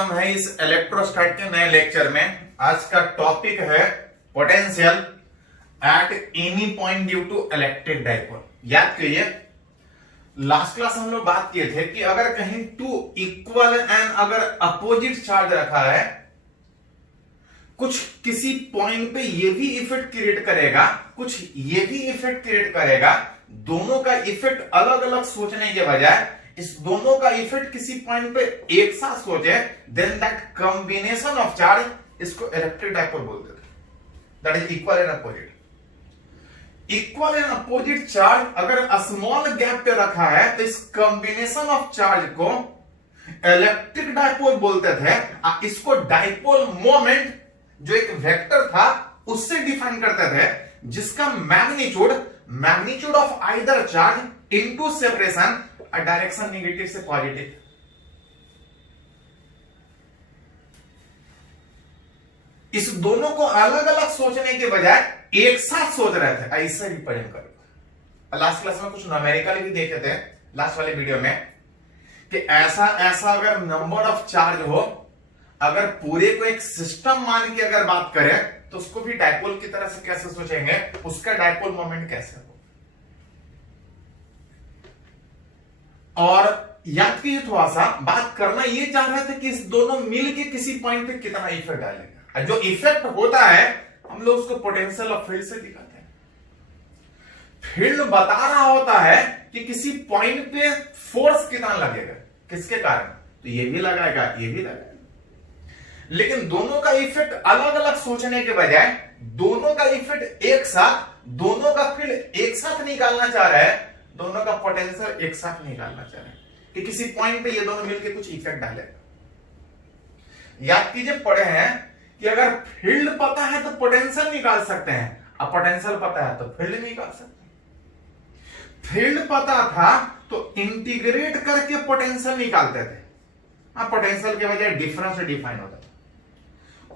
Welcome है इस इलेक्ट्रोस्टैट के नए लेक्चर में। आज का टॉपिक है potential at any point due to electric dipole. याद करिए, लास्ट क्लास हम लोग बात किए थे कि अगर कहीं टू इक्वल एंड अगर अपोजिट चार्ज रखा है, कुछ किसी पॉइंट पे ये भी इफेक्ट क्रिएट करेगा, कुछ ये भी इफेक्ट क्रिएट करेगा, दोनों का इफेक्ट अलग अलग सोचने के बजाय इस दोनों का इफेक्ट किसी पॉइंट पे एक साथ सोचे, then that combination of charge इसको इलेक्ट्रिक डाइपोल बोलते थे। That is equal and opposite. Equal and opposite charge अगर स्मॉल गैप पे रखा है तो इस कॉम्बिनेशन ऑफ चार्ज को इलेक्ट्रिक डाइपोल बोलते थे। इसको डाइपोल मोमेंट जो एक वेक्टर था उससे डिफाइन करते थे, जिसका magnitude of either charge into separation direction negative से पॉजिटिव। इस दोनों को अलग अलग सोचने के बजाय एक साथ सोच रहे थे, ऐसे रिप्रेजेंट करो। लास्ट क्लास में कुछ न्यूमेरिकल भी देखे थे लास्ट वाले वीडियो में कि ऐसा अगर नंबर ऑफ चार्ज हो, अगर पूरे को एक सिस्टम मान के अगर बात करें तो उसको भी डाइपोल की तरह से कैसे सोचेंगे, उसका डाइपोल मोमेंट कैसे हो। और याद कीजिए, थोड़ा सा बात करना ये चाह रहे थे कि इस दोनों मिलके किसी पॉइंट पे कितना इफेक्ट डालेगा। जो इफेक्ट होता है हम लोग उसको पोटेंशियल ऑफ फील्ड से दिखाते हैं। फील्ड बता रहा होता है कि किसी पॉइंट पे फोर्स कितना लगेगा, किसके कारण, तो ये भी लगाएगा, ये भी लगाएगा। लेकिन दोनों का इफेक्ट अलग अलग सोचने के बजाय दोनों का इफेक्ट एक साथ, दोनों का फील्ड एक साथ निकालना चाह रहा है, दोनों का पोटेंशियल एक साथ निकालना चाह रहे हैं कि किसी पॉइंट पे ये दोनों मिलकर कुछ इफेक्ट डालेगा। याद कीजिए, पढ़े हैं कि अगर फील्ड पता है तो पोटेंशियल निकाल सकते हैं, अब पोटेंशियल पता है तो फील्ड निकाल सकते हैं। फील्ड पता था तो इंटीग्रेट करके पोटेंशियल निकालते थे। अब पोटेंशियल के बजाय डिफरेंस डिफाइन होता था।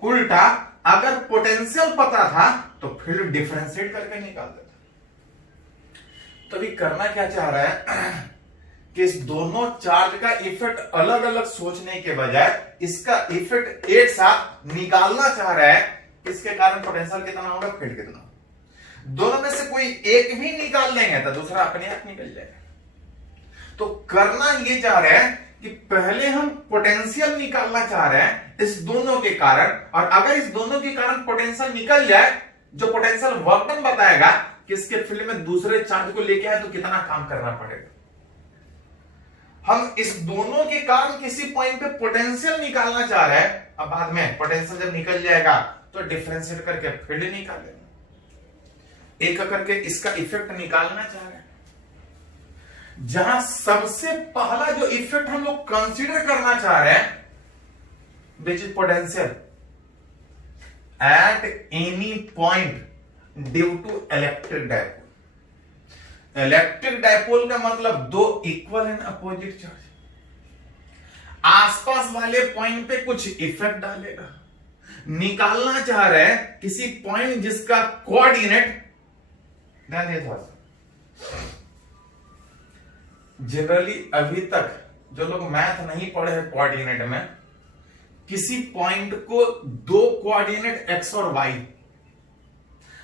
उल्टा अगर पोटेंशियल पता था तो फील्ड डिफरेंशिएट करके निकालते थे। तो अभी करना क्या चाह रहा है कि इस दोनों चार्ज का इफेक्ट अलग अलग सोचने के बजाय इसका इफेक्ट एक साथ निकालना चाह रहा है। इसके कारण पोटेंशियल कितना होगा, फील्ड कितना होगा। दोनों में से कोई एक भी निकाल लेंगे तो दूसरा अपने आप निकल जाएगा। तो करना ये चाह रहे हैं कि पहले हम पोटेंशियल निकालना चाह रहे हैं इस दोनों के कारण, और अगर इस दोनों के कारण पोटेंशियल निकल जाए, जो पोटेंशियल वर्क डन बताएगा कि इसके फील्ड में दूसरे चार्ज को लेके आए तो कितना काम करना पड़ेगा। हम इस दोनों के कारण किसी पॉइंट पे पोटेंशियल निकालना चाह रहे हैं। अब बाद में पोटेंशियल जब निकल जाएगा तो डिफरेंशिएट करके फील्ड निकालेंगे। एक करके इसका इफेक्ट निकालना चाह रहे हैं। जहां सबसे पहला जो इफेक्ट हम लोग कंसीडर करना चाह रहे हैं, which is potential at any point due to electric dipole. Electric dipole का मतलब दो इक्वल एंड अपोजिट चार्ज आसपास वाले पॉइंट पे कुछ इफेक्ट डालेगा। निकालना चाह रहे हैं किसी पॉइंट जिसका कोऑर्डिनेट, जनरली अभी तक जो लोग मैथ नहीं पढ़े हैं कोऑर्डिनेट में, किसी पॉइंट को दो कोऑर्डिनेट एक्स और वाई,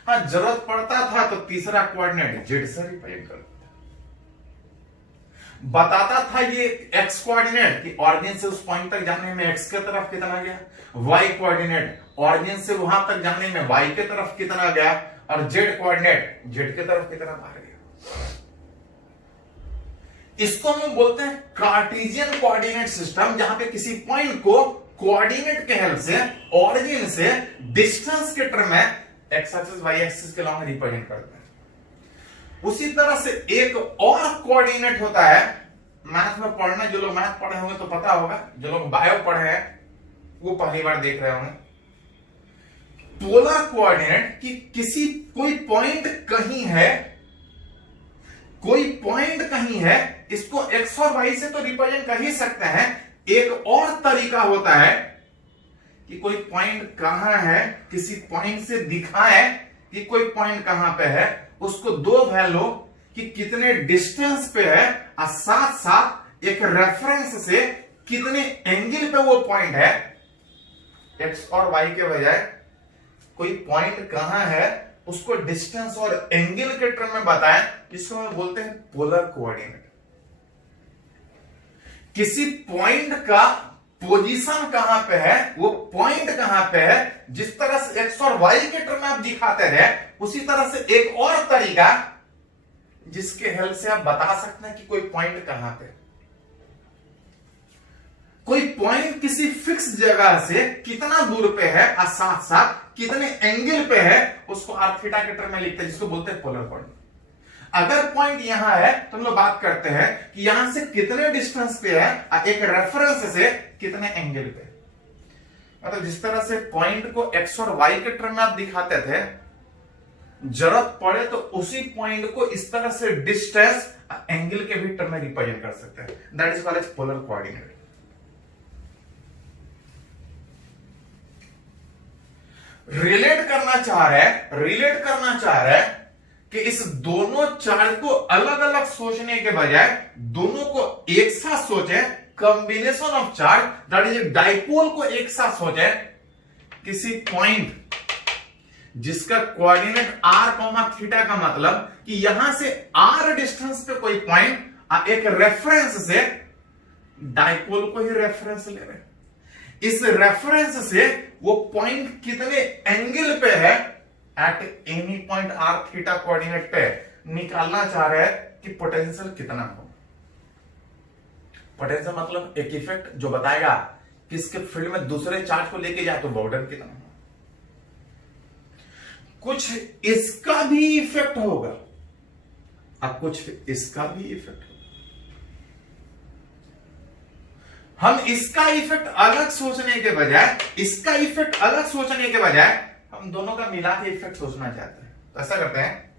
हाँ जरूरत पड़ता था तो तीसरा कोऑर्डिनेट जेड से रिप्रेजेंट करता था। बताता था ये एक्स कोऑर्डिनेट कि ऑरिजिन से उस पॉइंट तक जाने में एक्स की तरफ कितना गया, वाई कोऑर्डिनेट ऑरिजिन से वहां तक जाने में वाई की तरफ कितना गया, और जेड कोऑर्डिनेट जेड की तरफ कितना बाहर गया। इसको हम बोलते हैं कार्टेशियन कोऑर्डिनेट सिस्टम, जहां पे किसी पॉइंट को कोऑर्डिनेट के हेल्प से ऑरिजिन से डिस्टेंस के टर्म में एक्स एक्सिस वाई एक्सिस के लॉन्ग रिप्रेजेंट करते हैं। उसी तरह से एक और कोऑर्डिनेट होता है, मैथ में पढ़ना, जो लोग मैथ पढ़े होंगे तो पता होगा, जो लोग बायो पढ़े हैं वो पहली बार देख रहे होंगे। पोलर कोऑर्डिनेट कि किसी कोई पॉइंट कहीं है, कोई पॉइंट कहीं है, इसको एक्स और वाई से तो रिप्रेजेंट कर ही सकते हैं। एक और तरीका होता है कि कोई पॉइंट कहां है, किसी पॉइंट से दिखाए कि कोई पॉइंट कहां पे है, उसको दो वैल्यू कि कितने डिस्टेंस पे है और साथ साथ एक रेफरेंस से कितने एंगल पे वो पॉइंट है, एक्स और वाई के बजाय कोई पॉइंट कहां है उसको डिस्टेंस और एंगल के टर्म में बताएं, जिसको हम बोलते हैं पोलर कोऑर्डिनेट। किसी पॉइंट का पोजीशन कहां पे है, वो पॉइंट कहां पे है, जिस तरह से एक्स और वाई के टर्म में आप दिखाते रहे, उसी तरह से एक और तरीका जिसके हेल्प से आप बता सकते हैं कि कोई पॉइंट कहां पे। कोई पॉइंट किसी फिक्स जगह से कितना दूर पे है और साथ साथ कितने एंगल पे है, उसको आर थीटा के टर्म में लिखते हैं, जिसको बोलते हैं पोलर कोऑर्डिनेट। अगर पॉइंट यहां है तो हम लोग बात करते हैं कि यहां से कितने डिस्टेंस पे है और एक रेफरेंस से कितने एंगल पे। मतलब जिस तरह से पॉइंट को एक्स और वाई के टर्म में आप दिखाते थे, जरूरत पड़े तो उसी पॉइंट को इस तरह से डिस्टेंस एंगल के भी टर्म में रिप्रेजेंट कर सकते हैं। That is called as polar coordinate. Relate करना चाह रहा है कि इस दोनों चार्ज को अलग अलग सोचने के बजाय दोनों को एक साथ सोचे, combination of charge that is dipole को एक साथ सोचे। किसी पॉइंट जिसका कोऑर्डिनेट आर कॉमा थीटा का मतलब कि यहां से आर डिस्टेंस पे कोई पॉइंट एक रेफरेंस से डाइपोल को ही रेफरेंस ले रहे, इस रेफरेंस से वो पॉइंट कितने एंगल पे है at any point r theta coordinate पे निकालना चाह रहे हैं कि पोटेंशियल कितना हो। पोटेंशियल मतलब एक इफेक्ट जो बताएगा कि इसके फील्ड में दूसरे चार्ज को लेके जाए तो बॉर्डर कितना हो। कुछ इसका भी इफेक्ट होगा अब कुछ इसका भी इफेक्ट होगा। हम इसका इफेक्ट अलग सोचने के बजाय, इसका इफेक्ट अलग सोचने के बजाय हम दोनों का मिला के इफेक्ट सोचना चाहते हैं। तो ऐसा करते हैं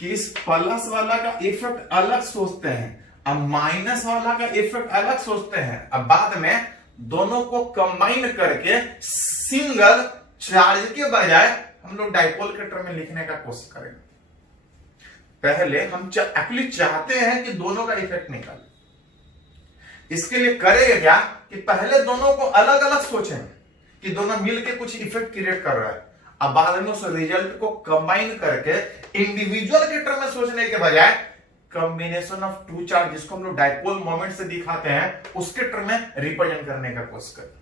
कि इस प्लस वाला का इफेक्ट अलग सोचते हैं, अब माइनस वाला का इफेक्ट अलग सोचते हैं, अब बाद में दोनों को कंबाइन करके सिंगल चार्ज के बजाय हम लोग डाइपोल के टर्म में लिखने का कोशिश करेंगे। पहले हम एक्चुअली चाहते हैं कि दोनों का इफेक्ट निकाले। इसके लिए करेंगे क्या कि पहले दोनों को अलग अलग सोचेंगे कि दोनों मिलके कुछ इफेक्ट क्रिएट कर रहा है, अब बाद में उस रिजल्ट को कंबाइन करके इंडिविजुअल के टर्म में सोचने के बजाय कॉम्बिनेशन ऑफ टू चार्ज, जिसको हम लोग डाइपोल मोमेंट से दिखाते हैं, उसके टर्म में रिप्रेजेंट करने का कोशिश करें।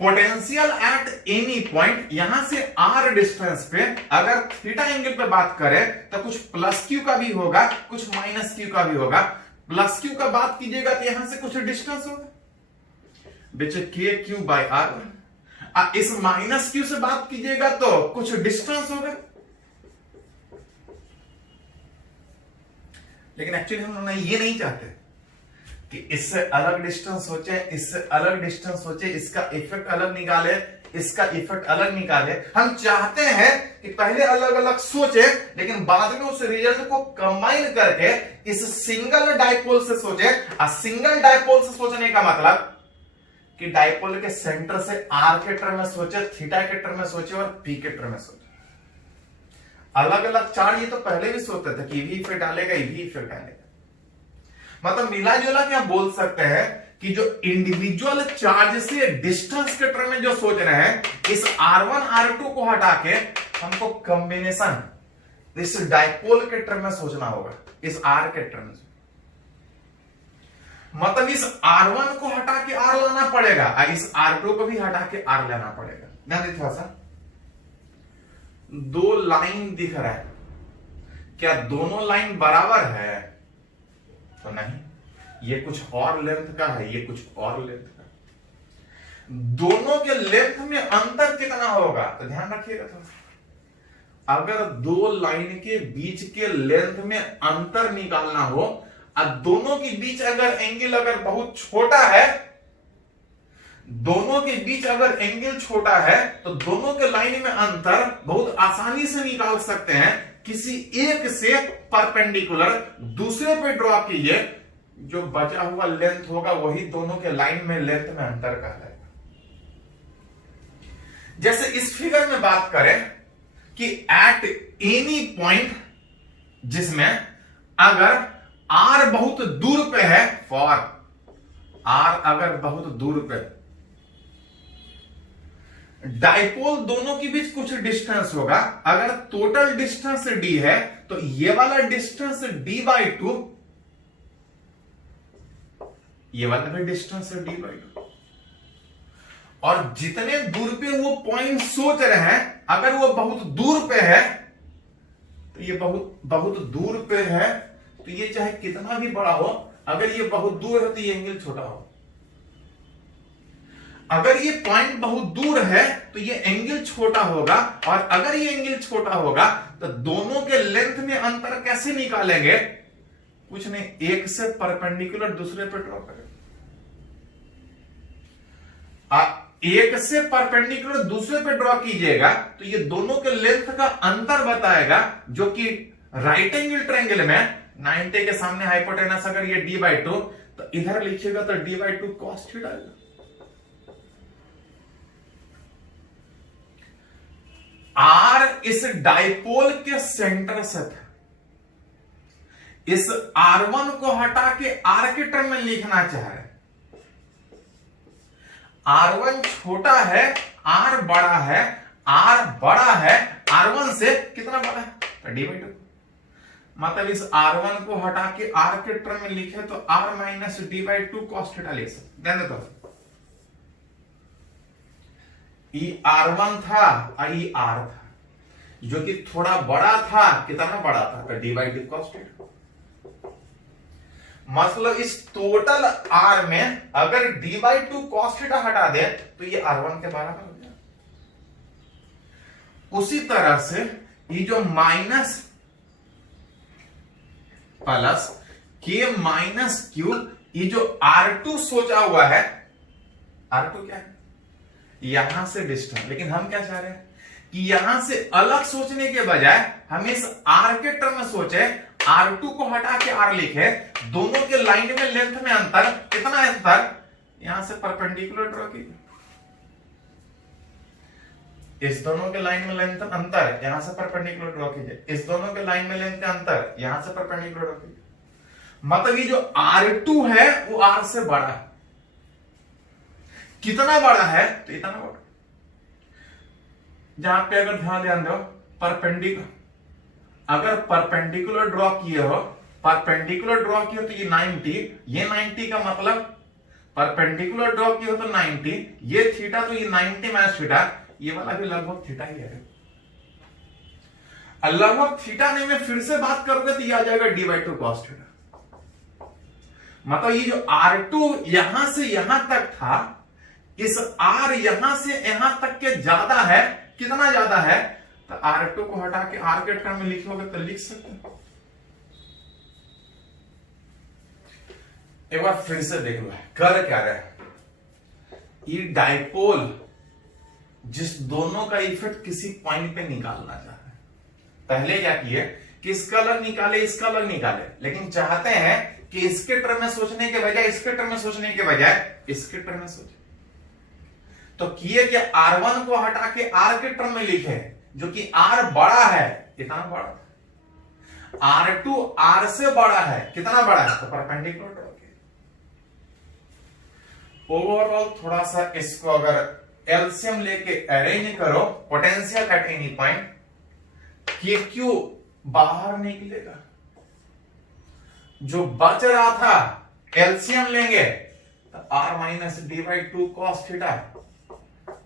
पोटेंशियल एट एनी पॉइंट, यहां से आर डिस्टेंस पे अगर थीटा एंगल पे बात करें तो कुछ प्लस क्यू का भी होगा, कुछ माइनस क्यू का भी होगा। प्लस क्यू का बात कीजिएगा तो यहां से कुछ डिस्टेंस होगा बेचे के क्यू बाय आर। इस माइनस क्यू से बात कीजिएगा तो कुछ डिस्टेंस होगा। लेकिन एक्चुअली हम लोग ये नहीं चाहते कि इससे अलग डिस्टेंस सोचे, इससे अलग डिस्टेंस सोचे, इसका इफेक्ट अलग निकाले, इसका इफेक्ट अलग निकाले। हम चाहते हैं कि पहले अलग अलग सोचे लेकिन बाद में उस रिजल्ट को कंबाइन करके इस सिंगल डाइपोल से सोचे। और सिंगल डाइपोल से सोचने का मतलब कि डाइपोल के सेंटर से आर के टर्म में सोचे, थीटा के टर्म में सोचे और पी के टर्म में सोचे। अलग अलग चार्ज ये तो पहले भी सोचते थे कि ये भी इफेक्ट डालेगा, ये भी इफेक्ट डालेगा। मतलब मिला जुला के आप बोल सकते हैं कि जो इंडिविजुअल चार्ज से डिस्टेंस के टर्म में जो सोच रहे हैं, इस R1 R2 को हटा के हमको कॉम्बिनेशन इस डाइपोल के टर्म में सोचना होगा, इस R के टर्म में। मतलब इस R1 को हटा के R लाना पड़ेगा और इस R2 को भी हटा के R लाना पड़ेगा। ध्यान दीजिए थोड़ा सा, दो लाइन दिख रहा है, क्या दोनों लाइन बराबर है? तो नहीं, ये कुछ और लेंथ का है, ये कुछ और लेंथ का। दोनों के लेंथ में अंतर कितना होगा तो ध्यान रखिएगा थोड़ा। अगर दो लाइन के बीच के लेंथ में अंतर निकालना हो और दोनों के बीच अगर एंगल अगर बहुत छोटा है, दोनों के बीच अगर एंगल छोटा है तो दोनों के लाइन में अंतर बहुत आसानी से निकाल सकते हैं। किसी एक से परपेंडिकुलर दूसरे पे ड्रॉ कीजिए, जो बचा हुआ लेंथ होगा वही दोनों के लाइन में लेंथ में अंतर कहलाएगा। जैसे इस फिगर में बात करें कि एट एनी पॉइंट जिसमें अगर आर बहुत दूर पे है, फॉर आर अगर बहुत दूर पे, डाइपोल दोनों के बीच कुछ डिस्टेंस होगा। अगर टोटल डिस्टेंस डी है तो ये वाला डिस्टेंस d/2, ये वाला भी डिस्टेंस है d/2, और जितने दूर पे वो पॉइंट सोच रहे हैं, अगर वो बहुत दूर पे है तो ये बहुत दूर पे है, तो ये चाहे कितना भी बड़ा हो, अगर ये बहुत दूर है तो ये एंगल छोटा हो। अगर ये पॉइंट बहुत दूर है तो ये एंगल छोटा होगा, और अगर ये एंगल छोटा होगा तो दोनों के लेंथ में अंतर कैसे निकालेंगे? कुछ नहीं, एक से परपेंडिकुलर दूसरे पे ड्रॉ करें। एक से परपेंडिकुलर दूसरे पे ड्रॉ कीजिएगा तो ये दोनों के लेंथ का अंतर बताएगा, जो कि राइट एंगल ट्रायंगल में 90 के सामने हाइपोटेनस अगर ये d/2, तो इधर लिखिएगा तो d/2 cos थीटा आएगा। आर इस डाइपोल के सेंटर से था। इस R1 को हटा के R के टर्म में लिखना चाह रहे। R1 छोटा है, R बड़ा है, R बड़ा है R1 से, कितना बड़ा है? d/2। मतलब इस R1 को हटा के R के टर्म में लिखे तो R minus d/2 cos theta लिख सकते। ध्यान दो, ई R1 था और ई R था, जो कि थोड़ा बड़ा था। कितना बड़ा था? d/2 cos theta. मतलब इस टोटल R में अगर d/2 cos थीटा हटा दे तो ये R1 के बराबर हो जाए। उसी तरह से ये जो minus plus k minus Q, ये जो R2 सोचा हुआ है, R2 क्या है? यहां से डिस्टेंस। लेकिन हम क्या चाह रहे हैं कि यहां से अलग सोचने के बजाय हम इस R के टर्म में सोचे, R2 को हटा के R लिखे, दोनों के लाइन में लेंथ में अंतर, कितना अंतर? यहां से परपेंडिकुलर ड्रॉ कीजिए। इस दोनों के लाइन में लेंथ अंतर, यहां से परपेंडिकुलर ड्रॉ कीजिए। इस दोनों के लाइन में लेंथ का अंतर, यहां से परपेंडिकुलर ड्रॉ कीजिए। मतलब ये जो R2 है वो R से बड़ा है। कितना बड़ा है? तो इतना बड़ा। जहां पे अगर ध्यान दो, परपेंडिकुलर, अगर परपेंडिकुलर ड्रॉ किए हो, परपेंडिकुलर ड्रॉ किए हो तो ये 90, ये 90 का मतलब परपेंडिकुलर ड्रॉ किए हो तो 90, ये थीटा, तो ये 90 माइनस थीटा, ये वाला भी लगभग थीटा ही है। लगभग थीटा नहीं, मैं फिर से बात करोगे तो ये आ जाएगा d/2 cos थीटा। मतलब ये जो R2 यहां से यहां तक था, इस R यहां से यहां तक के ज्यादा है। कितना ज्यादा है? तो R2 को हटा के R के टर्म में लिखोगे तो लिख सकते हैं। एक बार फिर से देख लो, कर क्या रहे हैं? ये डाइपोल जिस दोनों का इफेक्ट किसी पॉइंट पे निकालना चाह रहे हैं, पहले क्या किए कि इसका अलग निकाले, इसका अलग निकाले, लेकिन चाहते हैं कि इसके टर्म में सोचने के बजाय, इसके टर्म में सोचने के बजाय इसके टर्म में सोचे। तो किए कि R1 को हटा के R के टर्म में लिखे, जो कि R बड़ा है, इतना बड़ा। R2 R से बड़ा है, कितना बड़ा है? तो परपेंडिकुलर ड्रॉ किया। ओवरऑल थोड़ा सा इसको अगर एलसीएम लेके अरेंज करो, potential at any point, KQ बाहर निकलेगा। जो बच रहा था एलसीएम लेंगे तो R minus d/2 cos theta,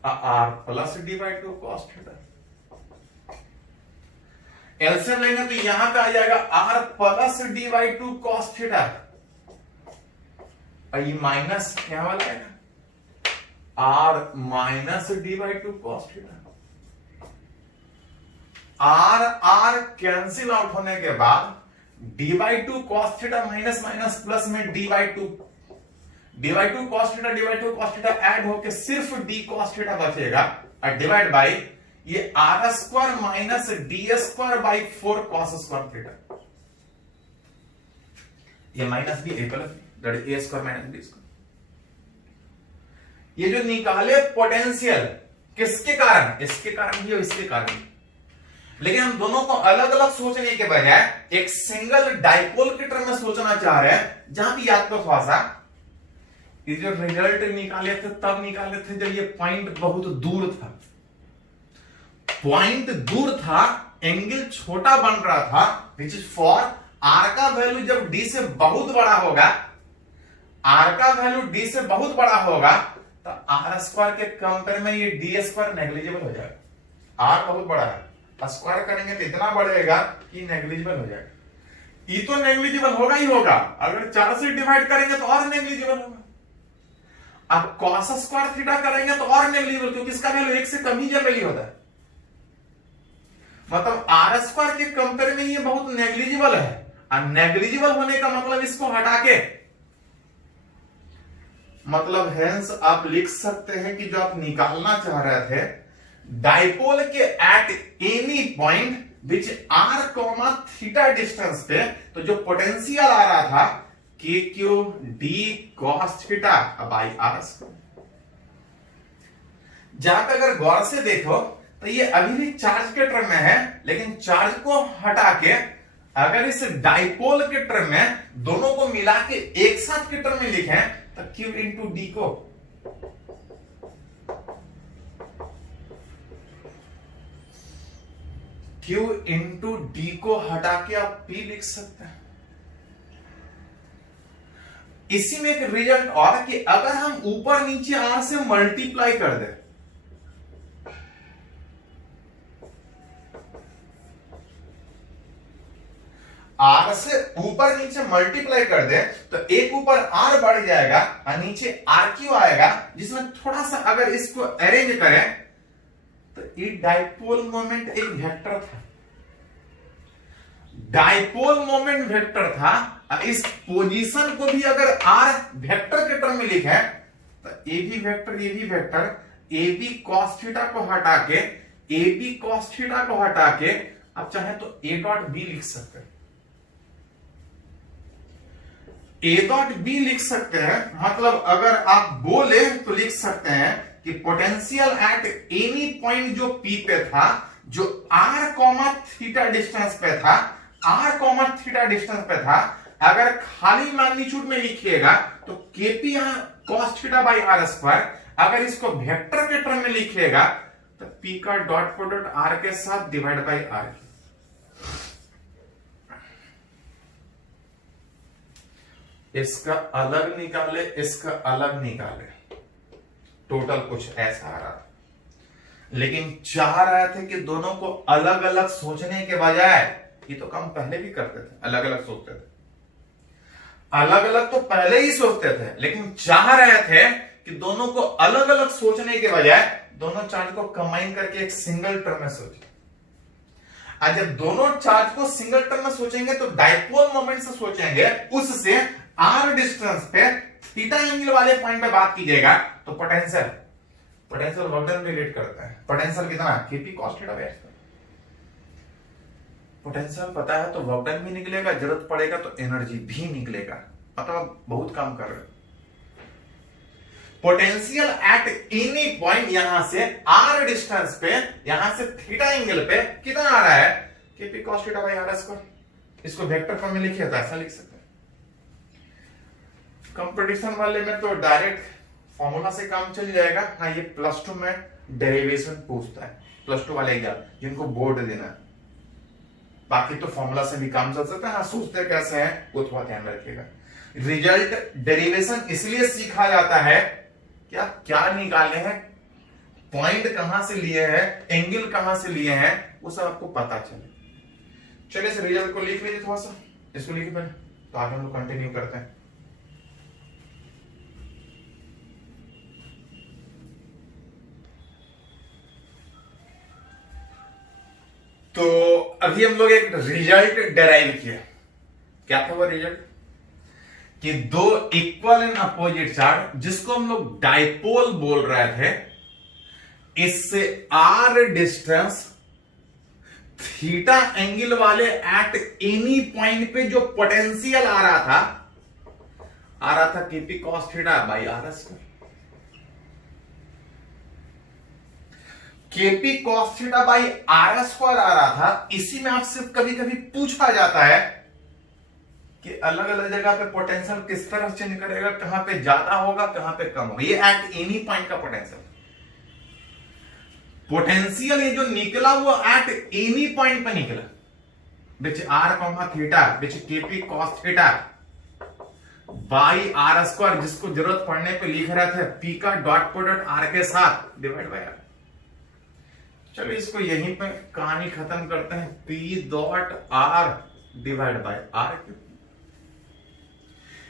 R plus d/2 cos theta. LCM लेंगे तो यहां पे आ जाएगा R plus d/2 cos theta, और ये माइनस यहां वाला है R minus d/2 cos theta. R cancel out होने के बाद d/2 cos theta minus minus plus में d/2 cos theta, d/2 cos theta add होके सिर्फ d cos थीटा बचेगा, और डिवाइड बाई ये R² minus d²/4 cos² theta. ये minus b a plus that is a² minus b²। ये जो निकाले पोटेंशियल किसके कारण? इसके कारण भी और इसके कारण भी। लेकिन हम दोनों को अलग अलग सोचने के बजाय एक सिंगल डाइपोल के टर्म में सोचना चाह रहे हैं, जहां भी याद करो थोड़ा सा, ये जो रिजल्ट निकाले थे तब निकाले थे जब ये पॉइंट बहुत दूर था, पॉइंट दूर था, एंगल छोटा बन रहा था, विच इज फॉर आर का वैल्यू जब डी से बहुत बड़ा होगा, आर का वैल्यू डी से बहुत बड़ा होगा, तो आर स्क्वायर के कंपेयर में ये डी स्क्वायर नेग्लिजिबल हो जाएगा। आर बहुत बड़ा है, स्क्वायर करेंगे तो इतना बढ़ेगा कि नेग्लिजिबल हो जाएगा। ये तो नेग्लिजिबल होगा ही होगा, अगर 4 से डिवाइड करेंगे तो और नेग्लिजिबल होगा। अब कॉस स्क्वायर थीटा करेंगे तो और नेग्लिजिबल, क्योंकि इसका वैल्यू 1 से कम ही जनरली होता है। मतलब आर स्क्वायर के कंपेयर में ये बहुत नेग्लिजिबल है, और नेग्लिजिबल होने का मतलब इसको हटा के, मतलब हेंस आप लिख सकते हैं कि जो आप निकालना चाह रहे थे, डाइपोल के at any point which r comma theta distance पे, तो जो पोटेंशियल आ रहा था के q d cos theta by are square, जहां पे अगर गौर से देखो तो ये अभी भी चार्ज के टर्म में है, लेकिन चार्ज को हटा के अगर इस डाइपोल के टर्म में दोनों को मिला के एक साथ के टर्म में लिखें तो क्यू इंटू डी को Q इंटू डी को हटा के आप P लिख सकते हैं। इसी में एक रिजल्ट और कि अगर हम ऊपर नीचे R से मल्टीप्लाई कर दें, R से ऊपर नीचे मल्टीप्लाई कर दे तो एक ऊपर R बढ़ जाएगा और नीचे RQ आएगा, जिसमें थोड़ा सा अगर इसको अरेंज करें तो ये डाइपोल मोमेंट एक वेक्टर था, डाइपोल मोमेंट वेक्टर था। इस पोजीशन को भी अगर R वेक्टर के टर्म में लिखे तो a b vector a b cos theta को हटा के, ए बी कॉस थीटा को हटा के आप चाहे तो ए डॉट बी लिख सकते हैं, ए डॉट बी लिख सकते हैं। मतलब अगर आप बोले तो लिख सकते हैं कि पोटेंशियल एट एनी पॉइंट जो P पे था, जो R कॉमा थीटा डिस्टेंस पे था, R कॉमा थीटा डिस्टेंस पे था, अगर खाली मैग्नीट्यूड में लिखिएगा तो KP cos theta by are square, अगर इसको वेक्टर के टर्म में लिखिएगा तो P का डॉट प्रोडक्ट R के साथ डिवाइड बाई R। इसका अलग निकाले, इसका अलग निकाले, टोटल कुछ ऐसा आ रहा था। लेकिन चाह रहे थे कि दोनों को अलग अलग सोचने के बजाय, ये तो काम पहले भी करते थे, अलग अलग सोचते थे, अलग अलग तो पहले ही सोचते थे, लेकिन चाह रहे थे कि दोनों को अलग अलग सोचने के बजाय दोनों चार्ज को कंबाइन करके एक सिंगल टर्म में सोचे। आज जब दोनों चार्ज को सिंगल टर्म में सोचेंगे तो डाइपोल मोमेंट से सोचेंगे, उससे आर डिस्टेंस पे थीटा एंगल वाले पॉइंट पे बात कीजिएगा तो पोटेंशियल वर्क डन रिलेट करता है। पोटेंशियल कितना, KP cos theta by r. Potential पता है तो वर्क डन भी निकलेगा, जरूरत पड़ेगा तो एनर्जी भी निकलेगा, मतलब बहुत काम कर रहे हैं। पोटेंशियल एट एनी पॉइंट, यहां से आर डिस्टेंस पे, यहां से थीटा एंगल पे कितना आ रहा है, KP cos theta by are square. इसको वेक्टर फॉर्म में लिखिए तो ऐसा लिख सकते हैं। कंपटीशन वाले में तो डायरेक्ट फॉर्मूला से काम चल जाएगा। हाँ, ये +2 में डेरिवेशन पूछता है, +2 वाले एग्जाम जिनको बोर्ड देना है, बाकी तो फॉर्मूला से भी काम चल सकता है। हाँ, सोचते कैसे हैं वो थोड़ा ध्यान रखिएगा। रिजल्ट डेरिवेशन इसलिए सीखा जाता है क्या क्या निकाले हैं, पॉइंट कहां से लिए हैं, एंगल कहां से लिए हैं, वो सब आपको पता चले। चलिए इस रिजल्ट को लिख लीजिए, थोड़ा सा इसको लिखिए पहले, तो आगे हम लोग कंटिन्यू करते हैं। तो अभी हम लोग एक रिजल्ट डेराइव किया। क्या था वो रिजल्ट, कि दो इक्वल एंड अपोजिट चार्ज, जिसको हम लोग डाइपोल बोल रहे थे, इससे आर डिस्टेंस थीटा एंगल वाले एट एनी पॉइंट पे जो पोटेंशियल आ रहा था KP cos theta by are square. KP cos theta by are square आ रहा था, इसी में आपसे कभी कभी पूछा जाता है कि अलग अलग जगह पे पोटेंशियल किस तरह चेंज करेगा, कहां पे ज्यादा होगा कहां पे कम होगा। ये एट एनी पॉइंट का पोटेंशियल ये जो निकला वो एट एनी पॉइंट पे निकला, which r comma theta which KP cos theta by are square, जिसको जरूरत पड़ने पे लिख रहे थे पी का डॉट प्रोडक्ट आर के साथ डिवाइड बाय आर। चलो इसको यहीं पे कहानी खत्म करते हैं, p dot r divide by r.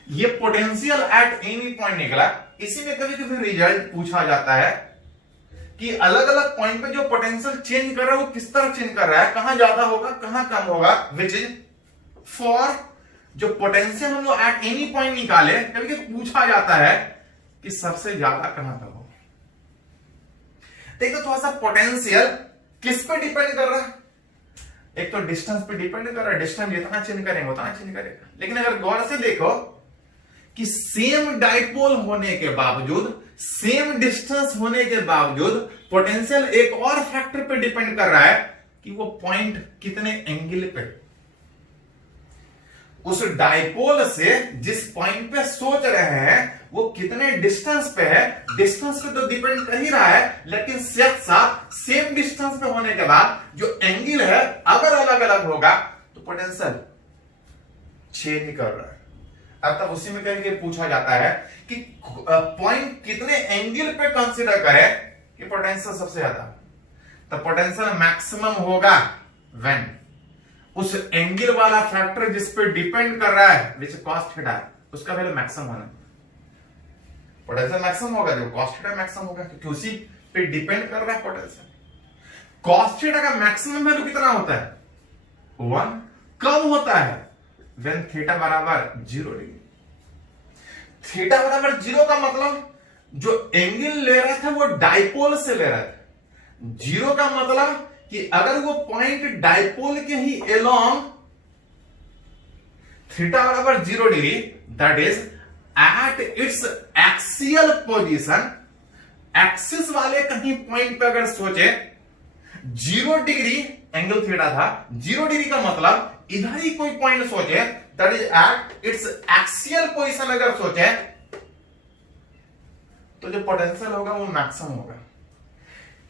ये पोटेंशियल एट एनी पॉइंट निकला। इसी में कभी कभी रिजल्ट पूछा जाता है कि अलग अलग पॉइंट पे जो पोटेंशियल चेंज कर रहा है वो किस तरह चेंज कर रहा है, कहां ज्यादा होगा कहां कम होगा, विच इज फॉर जो पोटेंशियल हम लोग एट एनी पॉइंट निकाले, कभी कभी पूछा जाता है कि सबसे ज्यादा कहां पर होगा। देखो थोड़ा सा पोटेंशियल किस पे डिपेंड कर रहा है, एक तो डिस्टेंस पे डिपेंड कर रहा है, डिस्टेंस जितना चेंज करेंगे उतना चेंज करेगा। लेकिन अगर गौर से देखो कि सेम डाइपोल होने के बावजूद, सेम डिस्टेंस होने के बावजूद पोटेंशियल एक और फैक्टर पे डिपेंड कर रहा है कि वो पॉइंट कितने एंगल पे, उस डाइपोल से जिस पॉइंट पे सोच रहे हैं वो कितने डिस्टेंस पे है। डिस्टेंस पे तो डिपेंड कर ही रहा है, लेकिन साथ साथ सेम डिस्टेंस पे होने के बाद जो एंगल है अगर अलग अलग होगा तो पोटेंशियल चेंज कर रहा है। अर्थात उसी में करके पूछा जाता है कि पॉइंट कितने एंगल पे कंसीडर करें कि पोटेंशियल सबसे ज्यादा, तो पोटेंशियल मैक्सिमम होगा व्हेन उस एंगल वाला फैक्टर जिस पे डिपेंड कर रहा है विच कॉस थीटा, उसका वैल्यू मैक्सिमम होना, पोटेंशियल मैक्सिमम होगा जब कॉस थीटा मैक्सिमम होगा, क्योंकि उसी पे डिपेंड कर रहा है पोटेंशियल। कॉस थीटा का मैक्सिमम वैल्यू कितना होता है 1, कम होता है व्हेन थीटा बराबर 0 डिग्री। थीटा बराबर 0 का मतलब जो एंगल ले रहा था वो डाइपोल से ले रहा था। 0 का मतलब कि अगर वो पॉइंट डाइपोल के ही एलोंग थीटा बराबर 0 degree, that is at its axial position, axis वाले कहीं पॉइंट पे अगर सोचे 0 डिग्री एंगल थीटा था, 0 डिग्री का मतलब इधर ही कोई पॉइंट सोचे, that is at its axial position अगर सोचे तो जो पोटेंशियल होगा वो मैक्सिमम होगा।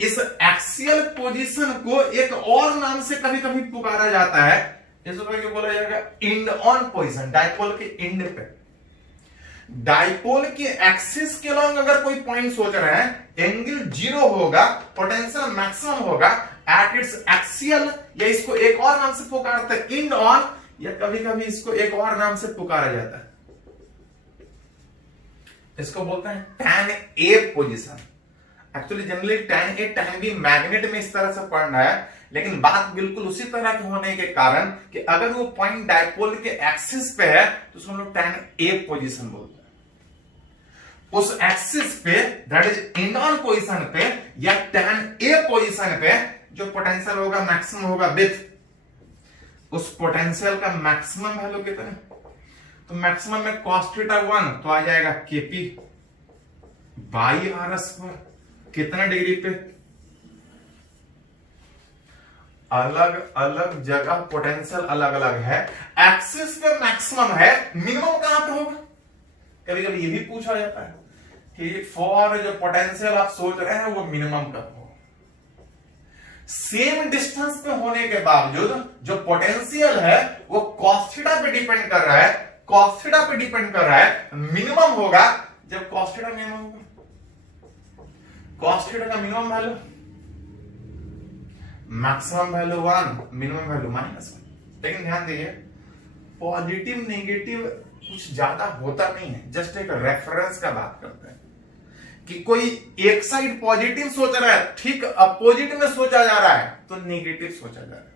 इस एक्सियल पोजीशन को एक और नाम से कभी कभी पुकारा जाता है, इसको बोला जाएगा इंड ऑन पोजीशन। डाइपोल के इंड पे, डाइपोल के एक्सिस के लॉन्ग अगर कोई पॉइंट सोच रहे हैं, एंगल 0 होगा, पोटेंशियल मैक्सिमम होगा एट इट्स एक्सियल, या इसको एक और नाम से पुकारते हैं इंड ऑन, या कभी कभी इसको एक और नाम से पुकारा जाता है, इसको बोलते हैं tan A position. Actually generally tan A tan B magnet में इस तरह से पढ़ना है, लेकिन बात बिल्कुल उसी तरह के होने के कारण कि अगर वो पॉइंट डाइपोल के एक्सिस पे है तो उसको हम लोग tan A पोजीशन बोलते हैं। उस एक्सिस पे that is end on position पे या tan A पोजीशन पे जो पोटेंशियल होगा मैक्सिमम होगा विथ उस पोटेंशियल का मैक्सिमम वैल्यू कितना है, तो मैक्सिमम में cos थीटा 1 तो आ जाएगा केपी बाई आर स्क्वायर, कितना डिग्री पे, अलग अलग जगह पोटेंशियल अलग अलग है, एक्सिस पे मैक्सिमम है, मिनिमम कहां पे होगा। कभी कभी ये भी पूछा जाता है कि फॉर जो पोटेंशियल आप सोच रहे हैं वो मिनिमम कब हो। सेम डिस्टेंस पे होने के बावजूद जो पोटेंशियल है वो cos थीटा पे डिपेंड कर रहा है, cos थीटा पे डिपेंड कर रहा है, मिनिमम होगा जब cos थीटा मिनिमम होगा। cos थीटा का minimum value maximum value 1, minimum value -1। लेकिन ध्यान दीजिए पॉजिटिव नेगेटिव कुछ ज्यादा होता नहीं है, जस्ट एक रेफरेंस का बात करते हैं कि कोई एक साइड पॉजिटिव सोच रहा है, ठीक अपोजिट में सोचा जा रहा है तो नेगेटिव सोचा जा रहा है।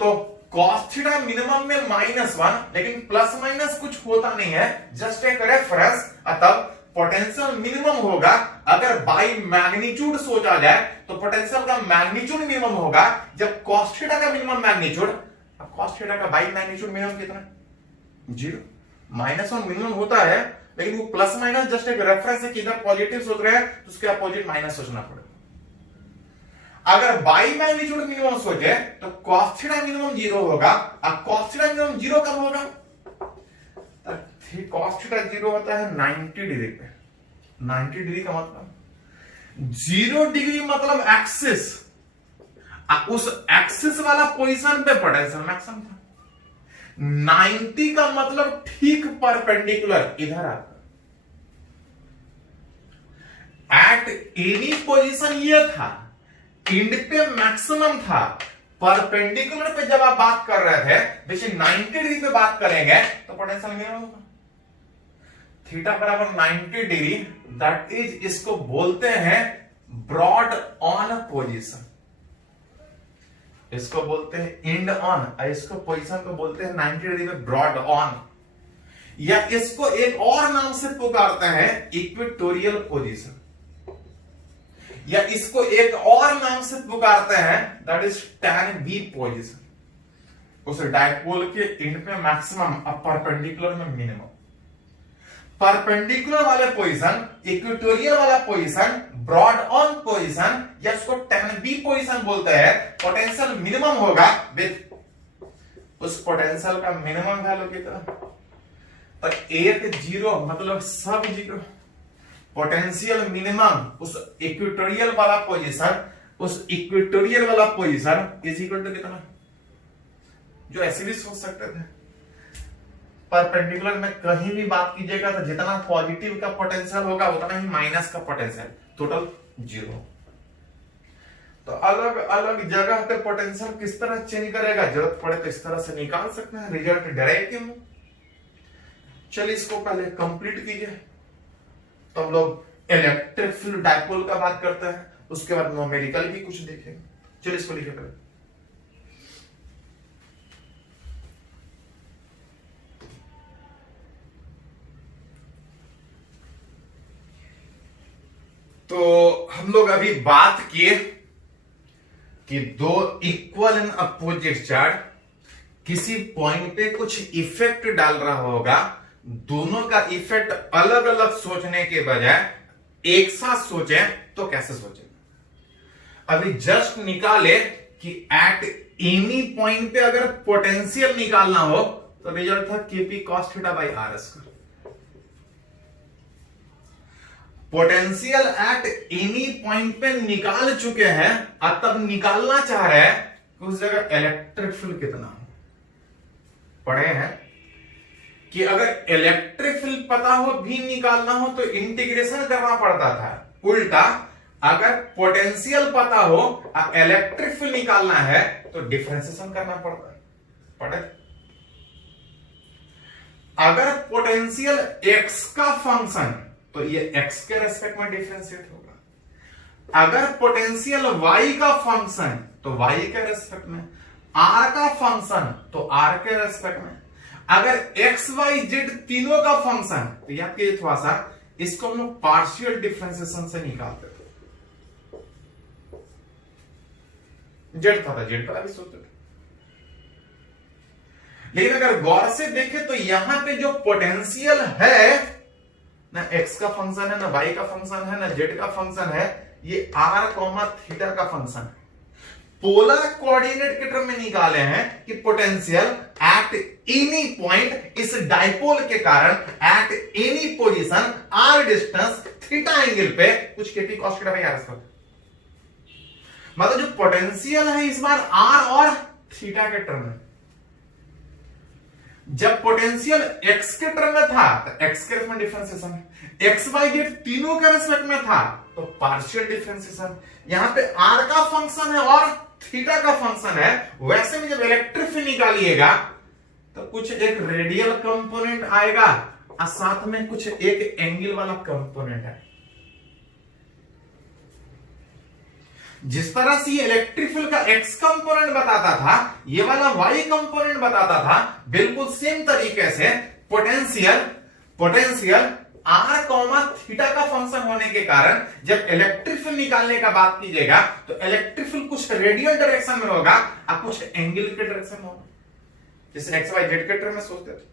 तो cos थीटा मिनिमम में -1, लेकिन प्लस माइनस कुछ होता नहीं है, जस्ट एक रेफरेंस। अतः पोटेंशियल मिनिमम होगा अगर बाई मैग्नीट्यूड सोचा जाए तो पोटेंशियल का मैग्नीट्यूड मिनिमम होगा जब cos थीटा का मिनिमम मैग्नीट्यूड, अब cos थीटा का बाई मैग्नीट्यूड मिनिमम कितना 0, -1 मिनिमम होता है, लेकिन वो प्लस माइनस जस्ट एक रेफरेंस है कि इधर पॉजिटिव सोच रहे हैं तो उसके अपोजिट माइनस सोचना पड़ेगा। अगर बाई मैग्नीट्यूड मिनिमम सोचे तो cos थीटा मिनिमम 0 होगा। अब cos थीटा मिनिमम 0 कब होगा? cos थीटा 0 होता है 90 डिग्री पे। 90 डिग्री का मतलब 0 डिग्री मतलब एक्सिस, उस एक्सिस वाला पोजीशन पे पोटेंशियल मैक्सिमम था। 90 का मतलब ठीक परपेंडिकुलर इधर आता। एट एनी पोजीशन ये था, इंड पे मैक्सिमम था, परपेंडिकुलर पे जब आप बात कर रहे थे, जैसे 90 डिग्री पे बात करेंगे तो पोटेंशियल मिनिमम होगा। थीटा बराबर 90 डिग्री, दैट इज, इसको बोलते हैं ब्रॉड ऑन पोजीशन, इसको बोलते हैं इंड ऑन, इसको पोजीशन को बोलते हैं 90 डिग्री में ब्रॉड ऑन, या इसको एक और नाम से पुकारते हैं इक्वेटोरियल पोजीशन, या इसको एक और नाम से पुकारते हैं that is tan B position. उस डायपोल के इंड पे मैक्सिमम और परपेंडिकुलर में मिनिमम। परपेंडिकुलर वाले पोजीशन, इक्वेटोरियल वाला पोजीशन, ब्रॉड ऑन पोजीशन, या इसको tan B पोजीशन बोलते हैं। पोटेंशियल मिनिमम होगा विद, उस पोटेंशियल का मिनिमम वैल्यू कितना? तो 1 0 मतलब सब 0। पोटेंशियल मिनिमम उस इक्वेटोरियल वाला पोजीशन, उस इक्वेटोरियल वाला पोजीशन इज इक्वल टू कितना? जो ऐसे भी सोच सकते थे, परपेंडिकुलर में कहीं भी बात कीजिएगा तो जितना पॉजिटिव का पोटेंशियल होगा उतना ही माइनस का पोटेंशियल, टोटल 0। तो अलग अलग जगह पे पोटेंशियल किस तरह चेंज करेगा, जरूरत पड़े तो इस तरह से निकाल सकते हैं रिजल्ट डायरेक्ट। चलिए इसको पहले कंप्लीट कीजिए, तो हम लोग इलेक्ट्रिक फील्ड डायपोल का बात करते हैं, उसके बाद न्यूमेरिकल भी कुछ देखेंगे। चलिए इसको लिखे पहले। तो हम लोग अभी बात किए कि दो इक्वल एंड अपोजिट चार्ज किसी पॉइंट पे कुछ इफेक्ट डाल रहा होगा, दोनों का इफेक्ट अलग अलग सोचने के बजाय एक साथ सोचे तो कैसे सोचे। अभी जस्ट निकाले कि एट एनी पॉइंट पे अगर पोटेंशियल निकालना हो तो रिजल्ट था KP cos theta by are square. Potential at any point पे निकाल चुके हैं, अब तब निकालना चाह रहे हैं कि उस जगह इलेक्ट्रिक फील्ड कितना हो। पढ़े हैं कि अगर इलेक्ट्रिक फील्ड पता हो भी निकालना हो तो इंटीग्रेशन करना पड़ता था, उल्टा अगर पोटेंशियल पता हो इलेक्ट्रिक फील्ड निकालना है तो डिफरेंशिएशन करना पड़ता है। पढ़े, अगर पोटेंशियल x का फंक्शन तो ये x के रेस्पेक्ट में डिफरेंशिएट होगा, अगर पोटेंशियल y का फंक्शन तो y के रेस्पेक्ट में, r का फंक्शन तो r के रेस्पेक्ट में, अगर x y z तीनों का फंक्शन तो याद कीजिए थोड़ा सा, इसको हम लोग पार्शियल डिफरेंशिएशन से निकालते थे। जेड था जेड का अभी सोचते थे, लेकिन अगर गौर से देखें तो यहां पे जो पोटेंशियल है ना x का फंक्शन है, ना y का फंक्शन है, ना z का फंक्शन है, ये r कॉमा थीटा का फंक्शन है। पोलर कोऑर्डिनेट के टर्म में निकाले हैं कि पोटेंशियल एट एनी पॉइंट इस डाइपोल के कारण at any position r distance theta angle पे कुछ KP cos theta by are square. मतलब जो पोटेंशियल है इस बार r और थीटा के टर्म में। जब पोटेंशियल x के टर्म में था तो x के रेस्पेक्ट में डिफरेंशिएशन, x y z तीनों के रेस्पेक्ट में था तो पार्शियल डिफरेंशिएशन। यहां पे r का फंक्शन है और थीटा का फंक्शन है, वैसे में जब इलेक्ट्रिक फील्ड निकालिएगा तो कुछ एक रेडियल कंपोनेंट आएगा और साथ में कुछ एक एंगल वाला कंपोनेंट है। जिस तरह से ये इलेक्ट्रिक फील्ड का x कंपोनेंट बताता था, ये वाला y कंपोनेंट बताता था, बिल्कुल सेम तरीके से पोटेंशियल r कॉमा थीटा का फंक्शन होने के कारण जब इलेक्ट्रिक फील्ड निकालने का बात कीजिएगा तो इलेक्ट्रिक फील्ड कुछ रेडियल डायरेक्शन में होगा और कुछ एंगल के डायरेक्शन में होगा, जैसे x y z के टर्म में सोचते थे।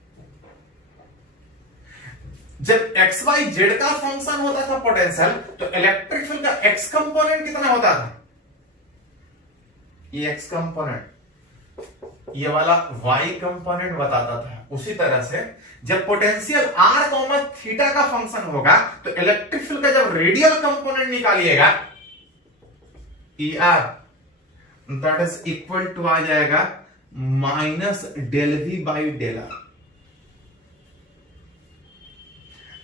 जब x y z का फंक्शन होता था पोटेंशियल तो इलेक्ट्रिक फील्ड का x कंपोनेंट कितना होता था? ये एक्स कंपोनेंट, ये वाला वाई कंपोनेंट बताता था। उसी तरह से जब पोटेंशियल आर कॉमा थीटा का फंक्शन होगा तो इलेक्ट्रिक फील्ड का जब रेडियल कंपोनेंट निकालिएगा E R, that is equal to आ जाएगा minus del V by del R.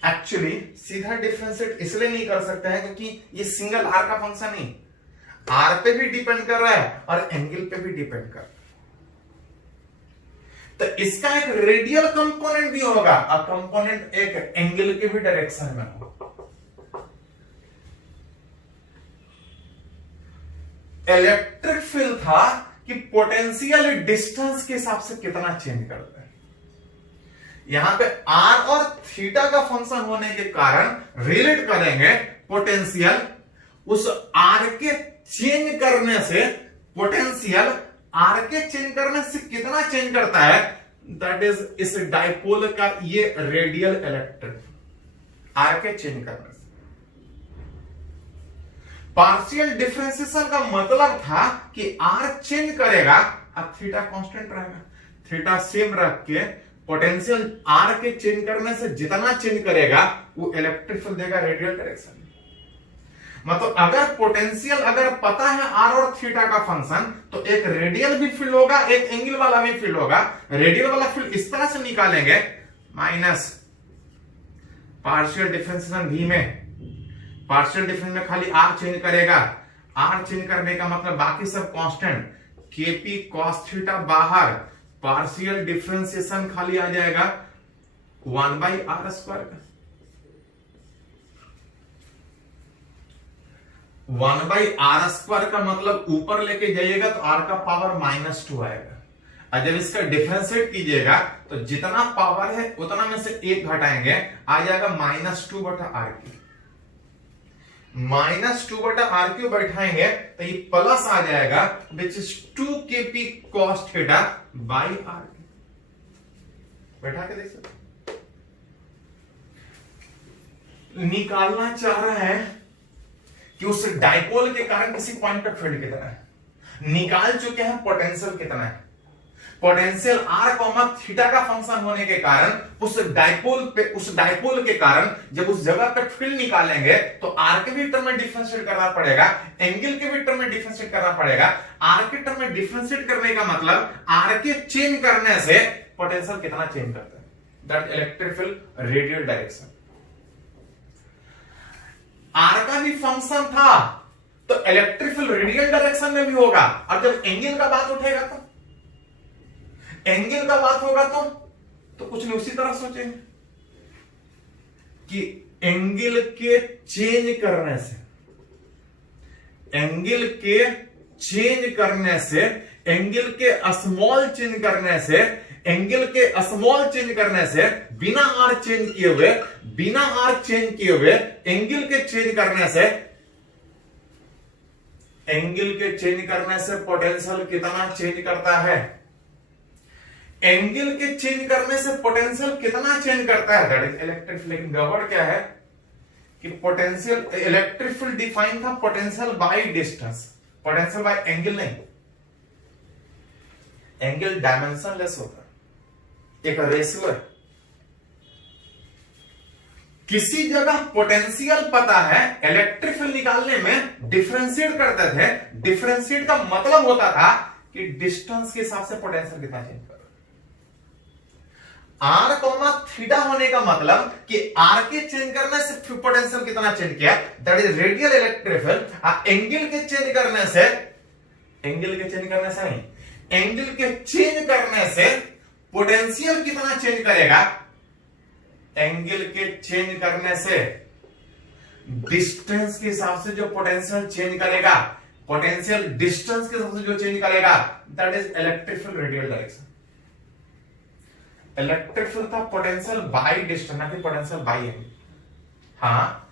Actually सीधा डिफरेंशिएट इसलिए नहीं कर सकते हैं क्योंकि ये सिंगल आर का फंक्शन नहीं, आर पे भी डिपेंड कर रहा है और एंगल पे भी डिपेंड कर रहा है। तो इसका एक रेडियल कंपोनेंट भी होगा और कंपोनेंट एक एंगल के भी डायरेक्शन में होगा। इलेक्ट्रिक फील्ड था कि पोटेंशियल डिस्टेंस के हिसाब से कितना चेंज करता है। यहां पे आर और थीटा का फंक्शन होने के कारण रिलेट करेंगे पोटेंशियल उस आर के चेंज करने से, पोटेंशियल आर के चेंज करने से कितना चेंज करता है, दैट इज इस डाइपोल का ये रेडियल इलेक्ट्रिक आर के चेंज करने से। पार्शियल डिफरेंशिएशन का मतलब था कि आर चेंज करेगा अब थीटा कांस्टेंट रहेगा, थीटा सेम रख के पोटेंशियल आर के चेंज करने से जितना चेंज करेगा वो इलेक्ट्रिक फील्ड देगा रेडियल डायरेक्शन में। मतलब अगर पोटेंशियल अगर पता है आर और थीटा का फंक्शन तो एक रेडियल भी फील्ड होगा, एक एंगल वाला भी फील्ड होगा। रेडियल वाला फील्ड इस तरह से निकालेंगे माइनस पार्शियल डिफरेंशिएशन भी में, पार्शियल डिफरेंस में खाली आर चेंज करेगा, आर चेंज करने का मतलब बाकी सब कांस्टेंट, केपी कॉस थीटा बाहर, पार्शियल डिफरेंशिएशन खाली आ जाएगा 1/r²। 1/r² का मतलब ऊपर लेके जाइएगा तो r का पावर -2 आएगा, और जब इसका डिफरेंशिएट कीजिएगा तो जितना पावर है उतना में से 1 घटाएंगे, आ जाएगा -2/r³। -2/r³ बैठाएंगे तो ये प्लस आ जाएगा which is 2kp cos theta by r। बैठा के देख सकते, निकालना चाह रहे हैं कि उस डाइपोल के कारण किसी पॉइंट पर फील्ड कितना है। निकाल चुके हैं पोटेंशियल कितना है। पोटेंशियल आर कॉमा थीटा का फंक्शन होने के कारण उस डाइपोल के कारण जब उस जगह पे फील्ड निकालेंगे तो आर के भी टर्म में डिफरेंशिएट करना पड़ेगा, एंगल के भी टर्म में डिफरेंशिएट करना पड़ेगा। आर के टर्म में डिफरेंशिएट करने का मतलब आर के चेंज करने से पोटेंशियल कितना चेंज करता है, that electric field radial direction. R का भी फंक्शन था तो इलेक्ट्रिक फील्ड रेडियल डायरेक्शन में भी होगा, और जब एंगल का बात उठेगा तो एंगल का बात होगा तो कुछ नहीं, उसी तरह सोचेंगे कि एंगल के चेंज करने से, एंगल के चेंज करने से, एंगल के स्मॉल चेंज करने से, एंगल के स्मॉल चेंज करने से, बिना आर चेंज किए हुए, बिना आर चेंज किए हुए एंगल के चेंज करने से, एंगल के चेंज करने से पोटेंशियल कितना चेंज करता है, एंगल के चेंज करने से पोटेंशियल कितना चेंज करता है, दैट इज इलेक्ट्रिक फील्ड। लेकिन गड़बड़ क्या है कि पोटेंशियल इलेक्ट्रिक फील्ड डिफाइन था potential by distance, potential bye angle नहीं। एंगल डायमेंशनलेस होता है, एक रेशियो है। किसी जगह पोटेंशियल पता है, इलेक्ट्रिक फील्ड निकालने में डिफरेंशिएट करते थे। डिफरेंशिएट का मतलब होता था कि डिस्टेंस के हिसाब से पोटेंशियल कितना चेंज कर, आर कॉमा थीटा होने का मतलब कि आर के चेंज करने से पोटेंशियल कितना चेंज किया, that is radial electric field. Angle के चेंज करने से, एंगल के चेंज करने से नहीं, एंगल के चेंज करने से पोटेंशियल कितना चेंज करेगा, एंगल के चेंज करने से डिस्टेंस के हिसाब से जो पोटेंशियल चेंज करेगा, पोटेंशियल डिस्टेंस के हिसाब से जो चेंज करेगा, that is electric field radial direction. Electric field था पोटेंशियल बाय डिस्टेंस, ना कि पोटेंशियल बाय एंगल। हाँ,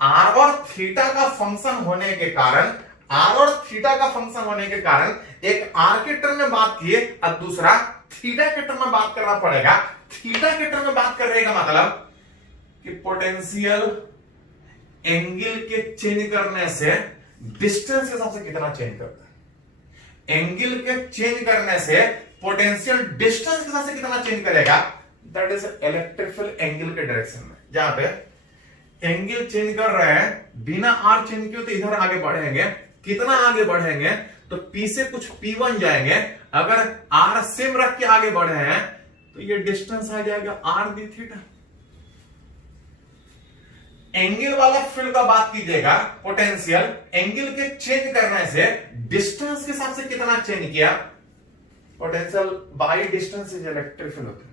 आर और थीटा का फंक्शन होने के कारण, आर और थीटा का फंक्शन होने के कारण एक आर के टर्म में बात किए और दूसरा थीटा के टर्म में बात करना पड़ेगा। थीटा के टर्म में बात करने का मतलब कि पोटेंशियल एंगल के चेंज करने से डिस्टेंस के हिसाब से कितना चेंज करता है, एंगल के चेंज करने से पोटेंशियल डिस्टेंस के साथ से कितना चेंज करेगा, that is electric field angle के डायरेक्शन में। जहां पे एंगल चेंज कर रहे हैं बिना आर चेंज किए तो इधर आगे बढ़ेंगे, कितना आगे बढ़ेंगे तो P से कुछ P1 जाएंगे, अगर R सेम रख के आगे बढ़े हैं तो ये डिस्टेंस आ जाएगा R डी थीटा। एंगल वाला फील्ड का बात कीजिएगा, पोटेंशियल एंगल के चेंज करने से डिस्टेंस के हिसाब से कितना चेंज किया, potential by distance is electric field होता है।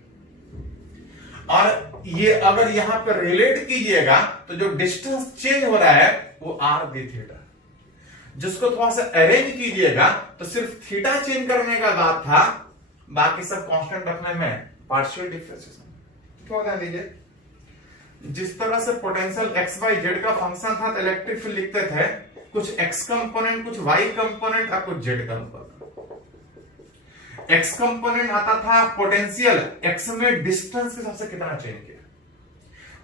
और ये अगर यहां पर रिलेट कीजिएगा तो जो डिस्टेंस चेंज हो रहा है वो R डी थीटा। जिसको थोड़ा सा अरेंज कीजिएगा तो सिर्फ थीटा चेंज करने का बात था, बाकी सब कांस्टेंट रखने में पार्शियल डिफरेंशिएशन। क्यों ध्यान दीजिए, जिस तरह से पोटेंशियल एक्स वाई जेड का फंक्शन था तो इलेक्ट्रिक फील्ड लिखते थे कुछ एक्स कंपोनेंट, कुछ वाई कंपोनेंट और कुछ जेड कंपोनेंट। एक्स कंपोनेंट आता था पोटेंशियल एक्स में डिस्टेंस के हिसाब से कितना चेंज किया,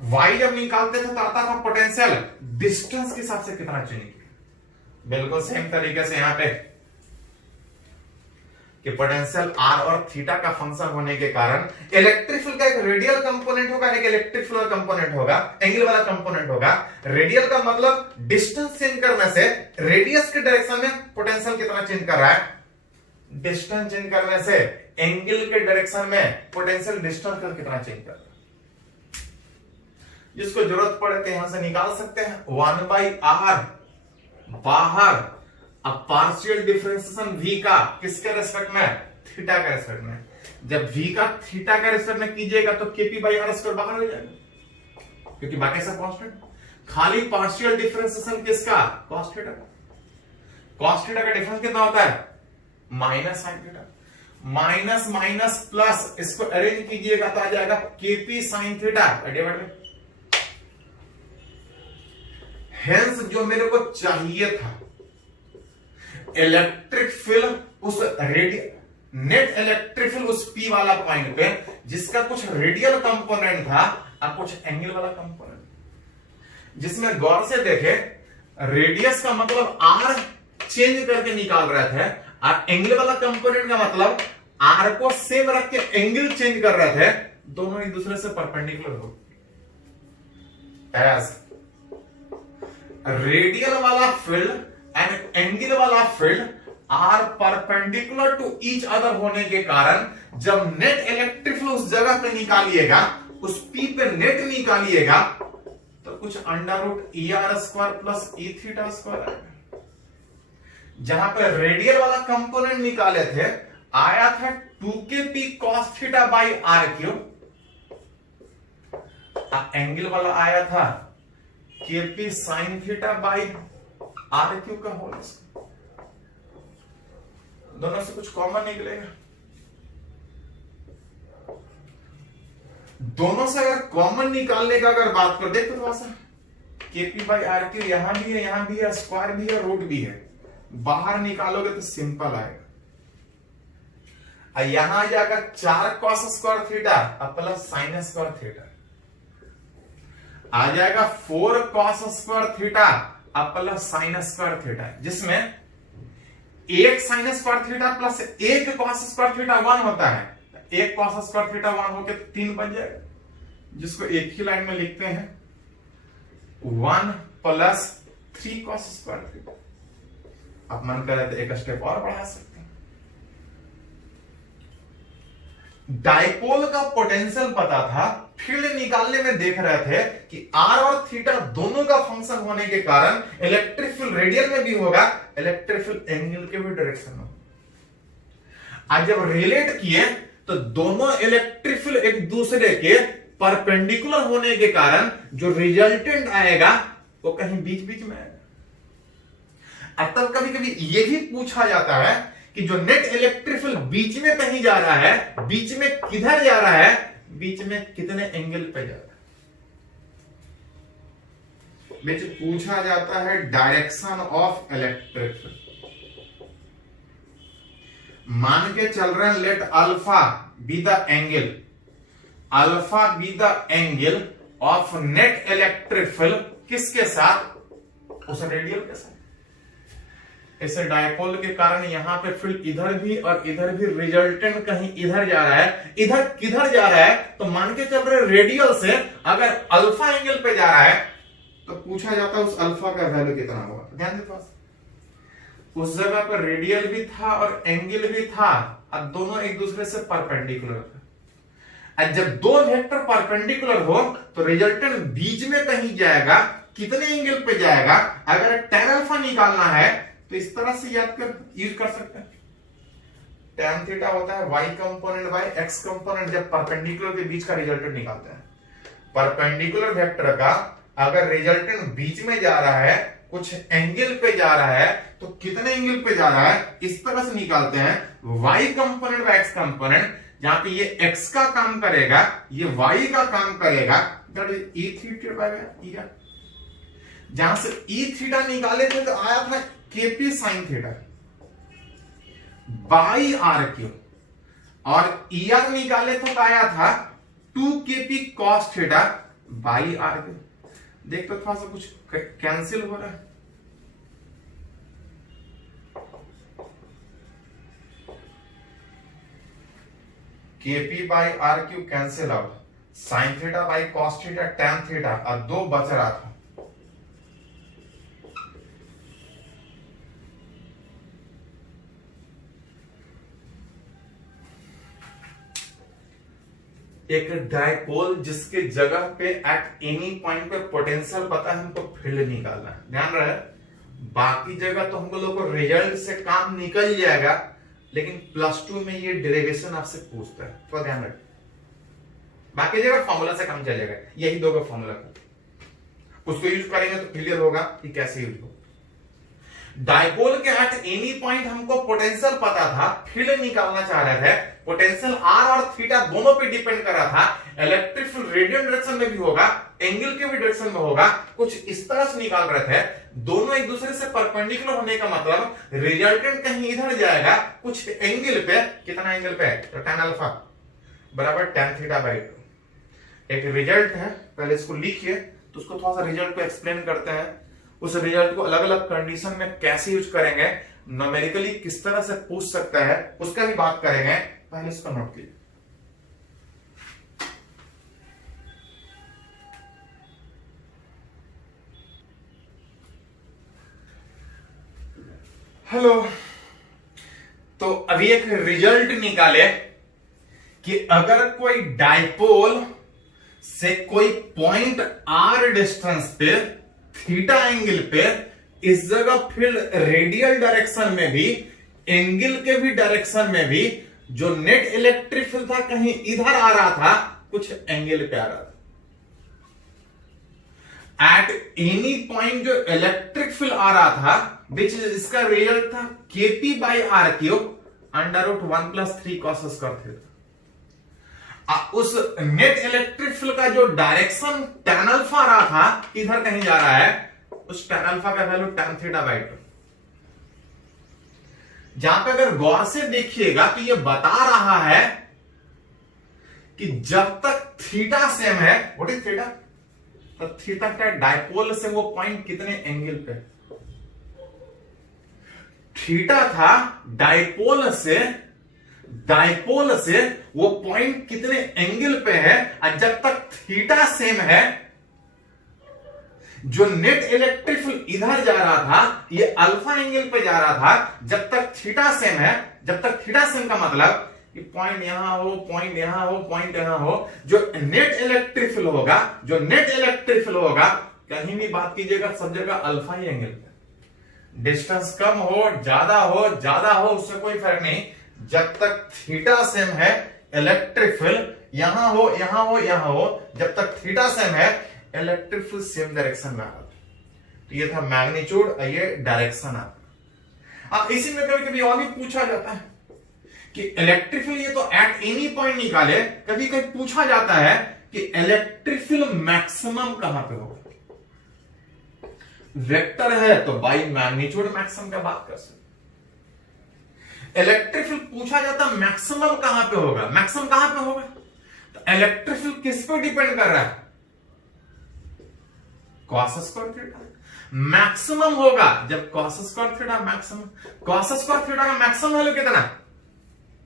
वाई जब निकालते थे तो आता था पोटेंशियल डिस्टेंस के हिसाब से कितना चेंज किया। बिल्कुल सेम तरीके से यहां पे कि पोटेंशियल आर और थीटा का फंक्शन होने के कारण इलेक्ट्रिक फील्ड का एक रेडियल कंपोनेंट होगा, एक इलेक्ट्रिक फील्ड कंपोनेंट होगा, एंगल वाला कंपोनेंट होगा। रेडियल का मतलब डिस्टेंस चेंज करने से रेडियस के डायरेक्शन में पोटेंशियल कितना चेंज कर रहा है, डिस्टेंस चेंज करने से एंगल के डायरेक्शन में पोटेंशियल डिस्टेंस का कितना चेंज कर रहा है। जिसको जरूरत पड़े तो यहां से निकाल सकते हैं 1/r बाहर, अब पार्शियल डिफरेंशिएशन v का किसके रेस्पेक्ट में, थीटा के रेस्पेक्ट में। जब v का थीटा के रेस्पेक्ट में कीजिएगा तो kp/r² बाहर हो जाएगा, क्योंकि बाकी सब कांस्टेंट। खाली पार्शियल डिफरेंशिएशन किसका, cos थीटा का। cos थीटा का डिफरेंस कितना होता है, minus sin theta. Minus minus plus, इसको अरेंज कीजिएगा तो आ जाएगा kp sin theta divide by. Hence जो मेरे को चाहिए था इलेक्ट्रिक फील्ड उस नेट इलेक्ट्रिक फील्ड उस P वाला पॉइंट पे जिसका कुछ रेडियल कंपोनेंट था और कुछ एंगल वाला कंपोनेंट, जिसमें गौर से देखे रेडियस का मतलब R चेंज करके निकाल रहे थे और एंगल वाला कंपोनेंट का मतलब R को सेम रख के एंगल चेंज कर रहे थे, दोनों एक दूसरे से परपेंडिकुलर हो। एज रेडियल वाला फील्ड एंड एंगल वाला field are perpendicular to each other होने के कारण जब नेट इलेक्ट्रिक फील्ड उस जगह पे निकालिएगा, उस P पे नेट निकालिएगा तो कुछ √ER² प्लस E θ² आएगा। जहां पे रेडियल वाला कंपोनेंट निकाले थे आया था 2kp cos θ/r3, एंगल वाला आया था kp sin θ/r3 का होल। दोनों से कुछ कॉमन निकलेगा, दोनों से अगर कॉमन निकालने का अगर बात कर देखो थोड़ा सा, kp/r3 यहां भी है, यहां भी है, स्क्वायर भी है, रूट भी है, बाहर निकालोगे तो सिंपल आएगा। यहां आ जाएगा 4 cos² theta plus sin² theta, आ जाएगा 4 cos² theta plus sin² theta, जिसमें एक sin² थीटा प्लस एक cos² थीटा 1 होता है। एक cos² थीटा 1 होकर 3 बन जाएगा, जिसको एक ही लाइन में लिखते हैं 1 प्लस 3 cos² थीटा। आप मन करे तो एक स्टेप और बढ़ा सकते हैं। डाइपोल का पोटेंशियल पता था, फील्ड निकालने में देख रहे थे कि आर और थीटा दोनों का फंक्शन होने के कारण इलेक्ट्रिक फील्ड रेडियल में भी होगा, इलेक्ट्रिक फील्ड एंगल के भी डायरेक्शन में। आज जब रिलेट किए तो दोनों इलेक्ट्रिक फील्ड एक दूसरे के परपेंडिकुलर होने के कारण जो रिजल्टेंट आएगा वो कहीं बीच बीच में आएगा। अब तब कभी कभी ये भी पूछा जाता है कि जो नेट इलेक्ट्रिक फील्ड बीच में कहीं जा रहा है, बीच में किधर जा रहा है, बीच में कितने एंगल पे जा रहा है, बीच पूछा जाता है डायरेक्शन ऑफ इलेक्ट्रिक फील्ड। मान के चल रहे हैं let alpha be the angle, alpha be the angle of net electric field किसके साथ, उस रेडियल के साथ। इसे डायपोल के कारण यहां पे फील्ड इधर भी और इधर भी रिजल्टेंट कहीं इधर जा रहा है, इधर किधर जा रहा है, तो मान के चल रहे रेडियल से अगर अल्फा एंगल पे जा रहा है तो पूछा जाता है उस अल्फा का वैल्यू कितना होगा। ध्यान दे पास, उस जगह पर रेडियल भी था और एंगल भी था, अब दोनों एक दूसरे से परपेंडिकुलर थे। जब दो वेक्टर परपेंडिकुलर हो तो रिजल्टेंट बीच में कहीं जाएगा, कितने एंगल पे जाएगा, अगर tan अल्फा निकालना है तो इस तरह से यूज कर सकते हैं। tan थीटा होता है y component by x component, जब परपेंडिकुलर के बीच का रिजल्टेंट निकालते हैं। परपेंडिकुलर वेक्टर का अगर रिजल्टेंट बीच में जा रहा है, कुछ एंगल पे जा रहा है, तो कितने एंगल पे जा रहा है इस तरह से निकालते हैं। y component by x component, जहां पे ये x का काम करेगा, ये y का काम करेगा, that is e theta by e। जहां से e थीटा निकाले थे तो आया था kp sin theta by r cube, और er निकाले थे तो आया था 2kp cos theta by r cube. देख तो थोड़ा सा कुछ कैंसिल हो रहा है। kp by r cube cancel out, sine theta by cos theta tan theta, और दो बच रहा था। एक डायपोल जिसके जगह पे एट एनी पॉइंट पे पोटेंशियल पता है, हमको फील्ड निकालना है। ध्यान रहे, बाकी जगह तो हम लोग को रिजल्ट से काम निकल जाएगा, लेकिन +2 में ये डेरिवेशन आपसे पूछता है, तो ध्यान रखें। बाकी जगह फॉर्मूला से काम चलेगा, यही दो का फॉर्मूला उसको यूज करेंगे तो क्लियर होगा कि कैसे यूज हो। डायपोल के एट एनी पॉइंट हमको पोटेंशियल पता था, फील्ड निकालना चाह रहे थे। पोटेंशियल आर और थीटा दोनों पे डिपेंड कर रहा था। इलेक्ट्रिक फील्ड रेडियल डायरेक्शन में भी होगा, एंगल के भी डायरेक्शन में होगा, कुछ इस तरह से निकाल रहे थे। दोनों एक दूसरे से परपेंडिकुलर होने का मतलब रिजल्टेंट कहीं इधर जाएगा, कुछ एंगल पे, कितना एंगल पे, तो tan अल्फा बराबर tan थीटा बाई 2। एक रिजल्ट है, पहले इसको लिखिए, तो उसको थोड़ा सा रिजल्ट को एक्सप्लेन करते हैं। उस रिजल्ट को अलग अलग कंडीशन में कैसे यूज करेंगे, न्यूमेरिकली किस तरह से पूछ सकता है, उसका भी बात करेंगे। पहले इसको नोट कीजिए। हेलो, तो अभी एक रिजल्ट निकाले कि अगर कोई डायपोल से कोई पॉइंट r डिस्टेंस पे थीटा एंगल पे इस जगह फील्ड रेडियल डायरेक्शन में भी, एंगल के भी डायरेक्शन में भी, जो नेट इलेक्ट्रिक फील्ड था कहीं इधर आ रहा था, कुछ एंगल पे आ रहा था। एट एनी पॉइंट जो इलेक्ट्रिक फील्ड आ रहा था, विच इसका रिजल्ट था kp by r cube under root 1 + 3 cos square theta. उस नेट इलेक्ट्रिक फील्ड का जो डायरेक्शन tan अल्फा आ रहा था, इधर कहीं जा रहा है, उस tan अल्फा का वैल्यू tan थीटा बाई 2। जहां पे अगर गौर से देखिएगा तो ये बता रहा है कि जब तक थीटा सेम है, व्हाट इज थीटा, तो थीटा का डायपोल से वो पॉइंट कितने एंगल पे, थीटा था डायपोल से वो पॉइंट कितने एंगल पे है, और जब तक थीटा सेम है, जो नेट इलेक्ट्रिक फील्ड इधर जा रहा था, ये अल्फा एंगल पे जा रहा था, जब तक थीटा सेम है, जब तक थीटा सेम का मतलब कि पॉइंट यहां हो, पॉइंट यहां हो, पॉइंट यहां हो, जो नेट इलेक्ट्रिक फील्ड होगा, कहीं भी बात कीजिएगा सब जगह अल्फा ही एंगल पे। डिस्टेंस कम हो, ज्यादा हो, उससे कोई फर्क नहीं, जब तक थीटा सेम है, इलेक्ट्रिक फील्ड यहां हो, जब तक थीटा सेम है, इलेक्ट्रिक फील्ड सेम डायरेक्शन में आ रहा था। तो ये था मैग्नीट्यूड, ये डायरेक्शन आता। अब इसी में कभी कभी और भी पूछा जाता है कि इलेक्ट्रिक फील्ड, ये तो एट एनी पॉइंट निकाले, कभी कभी पूछा जाता है कि इलेक्ट्रिक फील्ड मैक्सिमम कहां पे होगा। वेक्टर है तो बाई मैग्नीट्यूड मैक्सिमम का बात कर सकते। इलेक्ट्रिक फील्ड पूछा जाता है मैक्सिमम कहां पे होगा, मैक्सिमम कहां पे होगा, तो इलेक्ट्रिक फील्ड किस पे डिपेंड कर रहा है, cos स्क्वायर थीटा। मैक्सिमम होगा जब cos square theta maximum, cos square theta का मैक्सिमम वैल्यू कितना,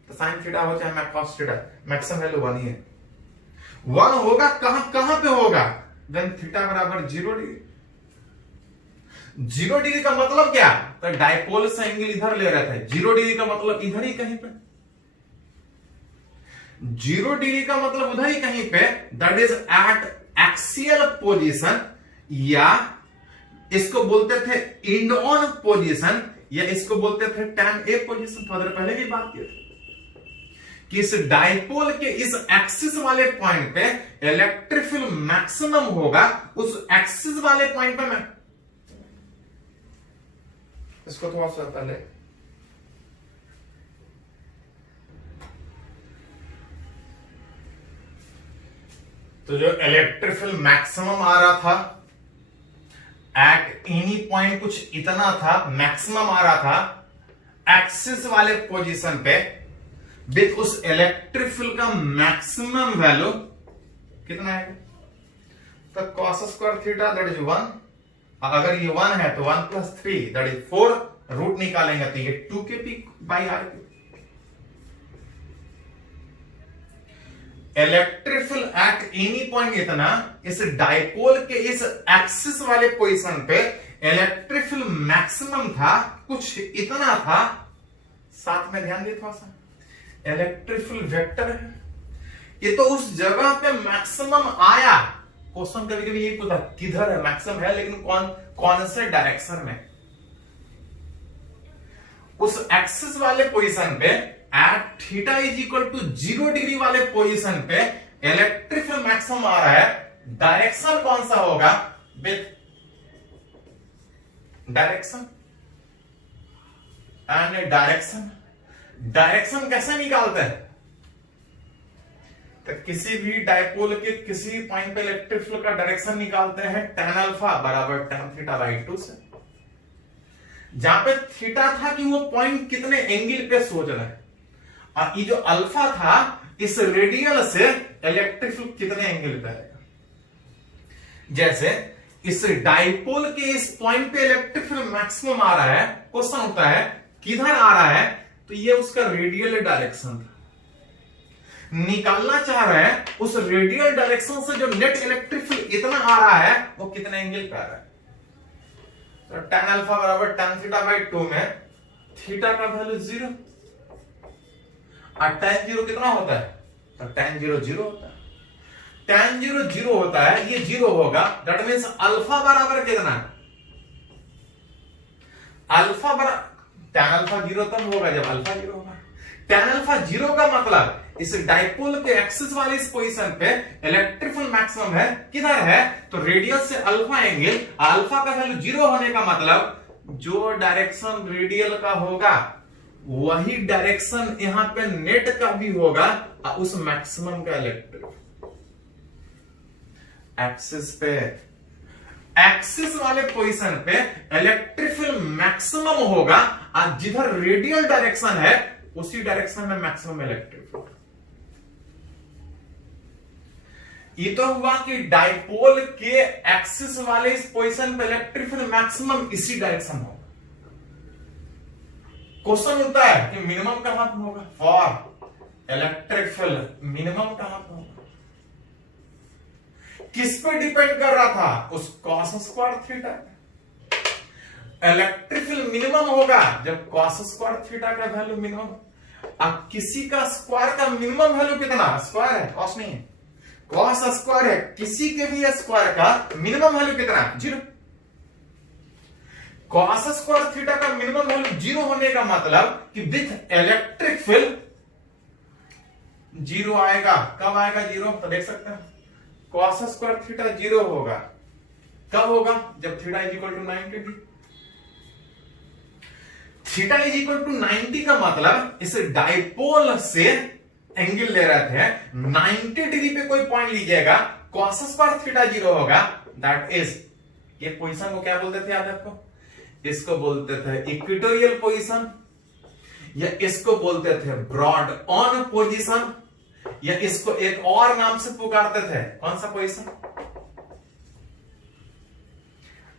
तो sin थीटा हो चाहे cos थीटा, मैक्सिमम वैल्यू 1 ही है। 1 होगा कहां पे होगा, देन थीटा बराबर 0 डिग्री। 0 डिग्री का मतलब क्या, तो डायपोल से एंगल इधर ले रहे थे, 0 डिग्री का मतलब इधर ही कहीं पे, 0 डिग्री का मतलब उधर ही कहीं पे, that is eight axial position, या इसको बोलते थे इंड ऑन पोजीशन, या इसको बोलते थे tan A पोजीशन। थोड़ी देर पहले भी बात की थी कि इस डायपोल के इस एक्सिस वाले पॉइंट पे इलेक्ट्रिक फील्ड मैक्सिमम होगा, उस एक्सिस वाले पॉइंट पे मैं इसको थोड़ा सा पहले तो जो इलेक्ट्रिक फील्ड मैक्सिमम आ रहा था एट एनी पॉइंट, कुछ इतना था, मैक्सिमम आ रहा था एक्सिस वाले पोजीशन पे विथ उस इलेक्ट्रिक फील्ड का मैक्सिमम वैल्यू कितना है, तो cos square theta that is 1, अगर ये 1 है तो 1 + 3 दैट इज 4, रूट निकालेंगे तो ये 2kp/r। Electric field at any point इतना, इस डायपोल के इस एक्सिस वाले पोजीशन पे इलेक्ट्रिक फील्ड मैक्सिमम था, कुछ इतना था। साथ में ध्यान दिए थोड़ा सा, इलेक्ट्रिक फील्ड वेक्टर है, ये तो उस जगह पे मैक्सिमम आया। क्वेश्चन कभी कभी ये पूछता किधर है मैक्सिमम है, लेकिन कौन से डायरेक्शन में, उस एक्सिस वाले पोजीशन पे at theta is equal to 0 degree वाले पोजीशन पे इलेक्ट्रिक फील्ड मैक्सिमम आ रहा है। डायरेक्शन कौन सा होगा, विथ डायरेक्शन एंड डायरेक्शन कैसे निकालते हैं, तो किसी भी डायपोल के किसी पॉइंट पे इलेक्ट्रिक फील्ड का डायरेक्शन निकालते हैं tan अल्फा बराबर tan थीटा/2 से, जहां पे थीटा था कि वो पॉइंट कितने एंगल पे सोच रहा है, और ये जो अल्फा था इस रेडियल से इलेक्ट्रिक फील्ड कितने एंगल पे आएगा। जैसे इस डायपोल के इस पॉइंट पे इलेक्ट्रिक फील्ड मैक्सिमम आ रहा है, क्वेश्चन होता है किधर आ रहा है, तो ये उसका रेडियल डायरेक्शन था। निकालना चाह रहे हैं उस रेडियल डायरेक्शन से जो नेट इलेक्ट्रिक फील्ड इतना आ रहा है वो कितने एंगल पे आ रहा है, तो tan अल्फा बराबर tan थीटा/2 में थीटा का वैल्यू 0, और tan 0 कितना होता है, तो tan 0 0 होता है। tan 0 0 होता है, ये 0 होगा, दैट मींस अल्फा बराबर कितना, अल्फा बराबर tan अल्फा 0 तब होगा जब अल्फा 0 होगा। tan अल्फा 0 का मतलब इस डायपोल के एक्सिस वाले इस पोजीशन पे इलेक्ट्रिक फील्ड मैक्सिमम है, किधर है, तो रेडियस से अल्फा एंगल, अल्फा का वैल्यू 0 होने का मतलब जो डायरेक्शन रेडियल का होगा वही डायरेक्शन यहां पे नेट का भी होगा, और उस मैक्सिमम का इलेक्ट्रिक एक्सिस पे, एक्सिस वाले पोजीशन पे इलेक्ट्रिक फील्ड मैक्सिमम होगा, और जिधर रेडियल डायरेक्शन है उसी डायरेक्शन में मैक्सिमम इलेक्ट्रिक फील्ड। ये तो हुआ कि डायपोल के एक्सिस वाले इस पोजीशन पे इलेक्ट्रिक फील्ड मैक्सिमम इसी डायरेक्शन होगा। क्वेश्चन होता है कि मिनिमम कहां पे होगा, फॉर इलेक्ट्रिक फील्ड मिनिमम कहां पे होगा, किस पे डिपेंड कर रहा था, उस cos square theta. Electric field minimum होगा जब cos स्क्वायर थीटा का वैल्यू मिनिमम, अब किसी का स्क्वायर का मिनिमम वैल्यू कितना, स्क्वायर है cos नहीं है, cos स्क्वायर है, किसी के भी स्क्वायर का मिनिमम वैल्यू कितना, 0। cos स्क्वायर थीटा का मिनिमम वैल्यू 0 होने का मतलब कि विथ इलेक्ट्रिक फील्ड 0 आएगा। कब आएगा 0, तो देख सकते हैं cos स्क्वायर थीटा 0 होगा, कब होगा, जब theta is equal to 90 degree. Theta is equal to 90 का मतलब इस डायपोल से एंगल ले रहे थे, 90 डिग्री पे कोई पॉइंट लीजिएगा, cos स्क्वायर थीटा 0 होगा, दैट इज, ये पोजीशन को क्या बोलते थे याद है आपको, इसको बोलते थे इक्वेटोरियल पोजीशन, या इसको बोलते थे ब्रॉड ऑन पोजीशन, या इसको एक और नाम से पुकारते थे, कौन सा पोजीशन,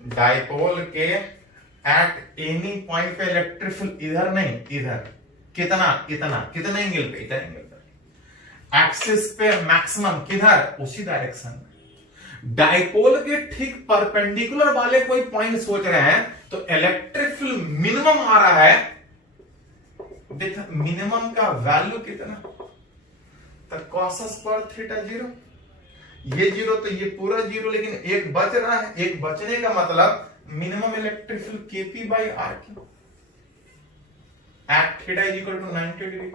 डायपोल के एट एनी पॉइंट पे इलेक्ट्रिक फील्ड इधर नहीं, इधर कितना, इतना, कितने एंगल पे, इतना एंगल पे, एक्सिस पे मैक्सिमम किधर, उसी डायरेक्शन में। डायपोल के ठीक परपेंडिकुलर वाले कोई पॉइंट सोच रहे हैं तो इलेक्ट्रिक फील्ड मिनिमम आ रहा है। देखा मिनिमम का वैल्यू कितना, तो cos स्क्वायर थीटा 0, ये 0 तो ये पूरा 0, लेकिन एक बच रहा है, एक बचने का मतलब minimum electric field KP by r cube at theta is equal to 90 degree.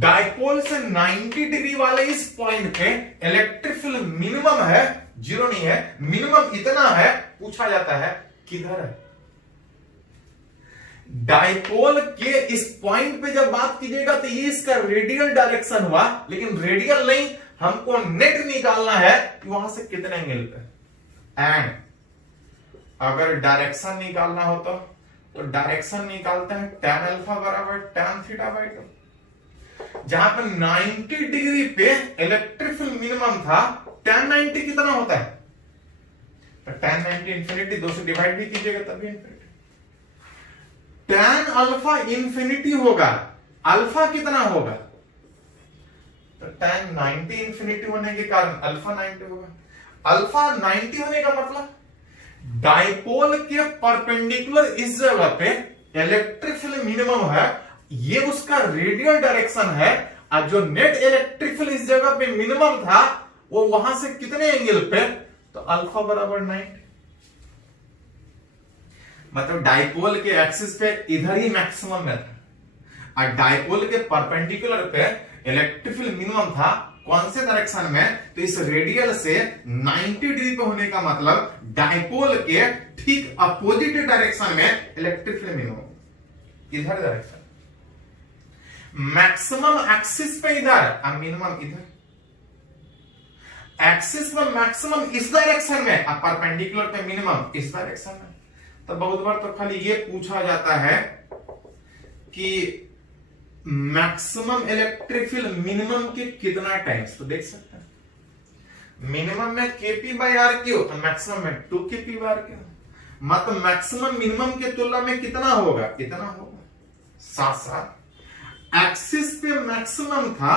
Dipole से 90 डिग्री वाले इस पॉइंट पे इलेक्ट्रिक फील्ड मिनिमम है, 0 नहीं है, मिनिमम इतना है। पूछा जाता है किधर है। डायपोल के इस पॉइंट पे जब बात कीजिएगा तो ये इसका रेडियल डायरेक्शन हुआ, लेकिन रेडियल नहीं, हमको नेट निकालना है कि वहां से कितने एंगल पे। एंड अगर डायरेक्शन निकालना हो तो डायरेक्शन निकालते हैं tan अल्फा बराबर tan थीटा बाई 2। जहां पर 90 डिग्री पे इलेक्ट्रिक फील्ड मिनिमम था, tan 90 कितना होता है, तो tan 90 इंफिनिटी, 2 से डिवाइड भी कीजिएगा तभी इंफिनिटी। tan अल्फा इंफिनिटी होगा, अल्फा कितना होगा, तो tan 90 इंफिनिटी होने के कारण अल्फा 90 होगा। अल्फा 90 होने का मतलब डायपोल के परपेंडिकुलर इस जगह पे इलेक्ट्रिक फील्ड मिनिमम है, ये उसका रेडियल डायरेक्शन है, और जो नेट इलेक्ट्रिक फील्ड इस जगह पे मिनिमम था वो वहां से कितने एंगल पे, तो अल्फा बराबर 90। मतलब डायपोल के एक्सिस पे इधर ही मैक्सिमम में था, और डायपोल के परपेंडिकुलर पे इलेक्ट्रिक फील्ड मिनिमम था, कौन से डायरेक्शन में, तो इस रेडियल से 90 डिग्री पे होने का मतलब डायपोल के ठीक अपोजिट डायरेक्शन में इलेक्ट्रिक फील्ड मिनिमम, इधर डायरेक्शन। मैक्सिमम एक्सिस पे इधर और मिनिमम इधर। एक्सिस में मैक्सिमम इस डायरेक्शन में और परपेंडिकुलर पे मिनिमम इस डायरेक्शन में। तो बहुत बार तो खाली ये पूछा जाता है कि मैक्सिमम इलेक्ट्रिक फील्ड मिनिमम के कितना टाइम्स, तो देख सकते हैं मिनिमम में केपी बाई आर क्यू और मैक्सिमम में 2 केपी बाई आर क्यू, मतलब मैक्सिमम मिनिमम के तुलना में कितना होगा, इतना होगा। साथ साथ एक्सिस पे मैक्सिमम था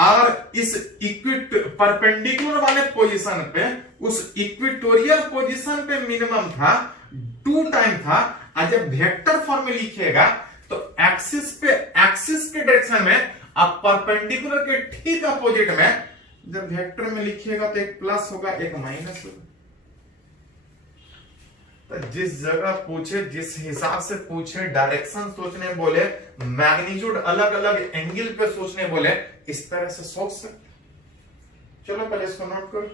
और इस परपेंडिकुलर वाले पोजीशन पे, उस इक्वेटोरियल पोजीशन पे मिनिमम था, 2 टाइम था। और जब वेक्टर फॉर्म में लिखिएगा तो एक्सिस के डायरेक्शन में अब परपेंडिकुलर के ठीक अपोजिट में, जब वेक्टर में लिखिएगा तो एक प्लस होगा, एक माइनस होगा। तो जिस जगह पूछे, जिस हिसाब से पूछे, डायरेक्शन सोचने बोले, मैग्नीट्यूड अलग अलग एंगल पे सोचने बोले, इस तरह से सोच सकते। चलो पहले इसको नोट करो।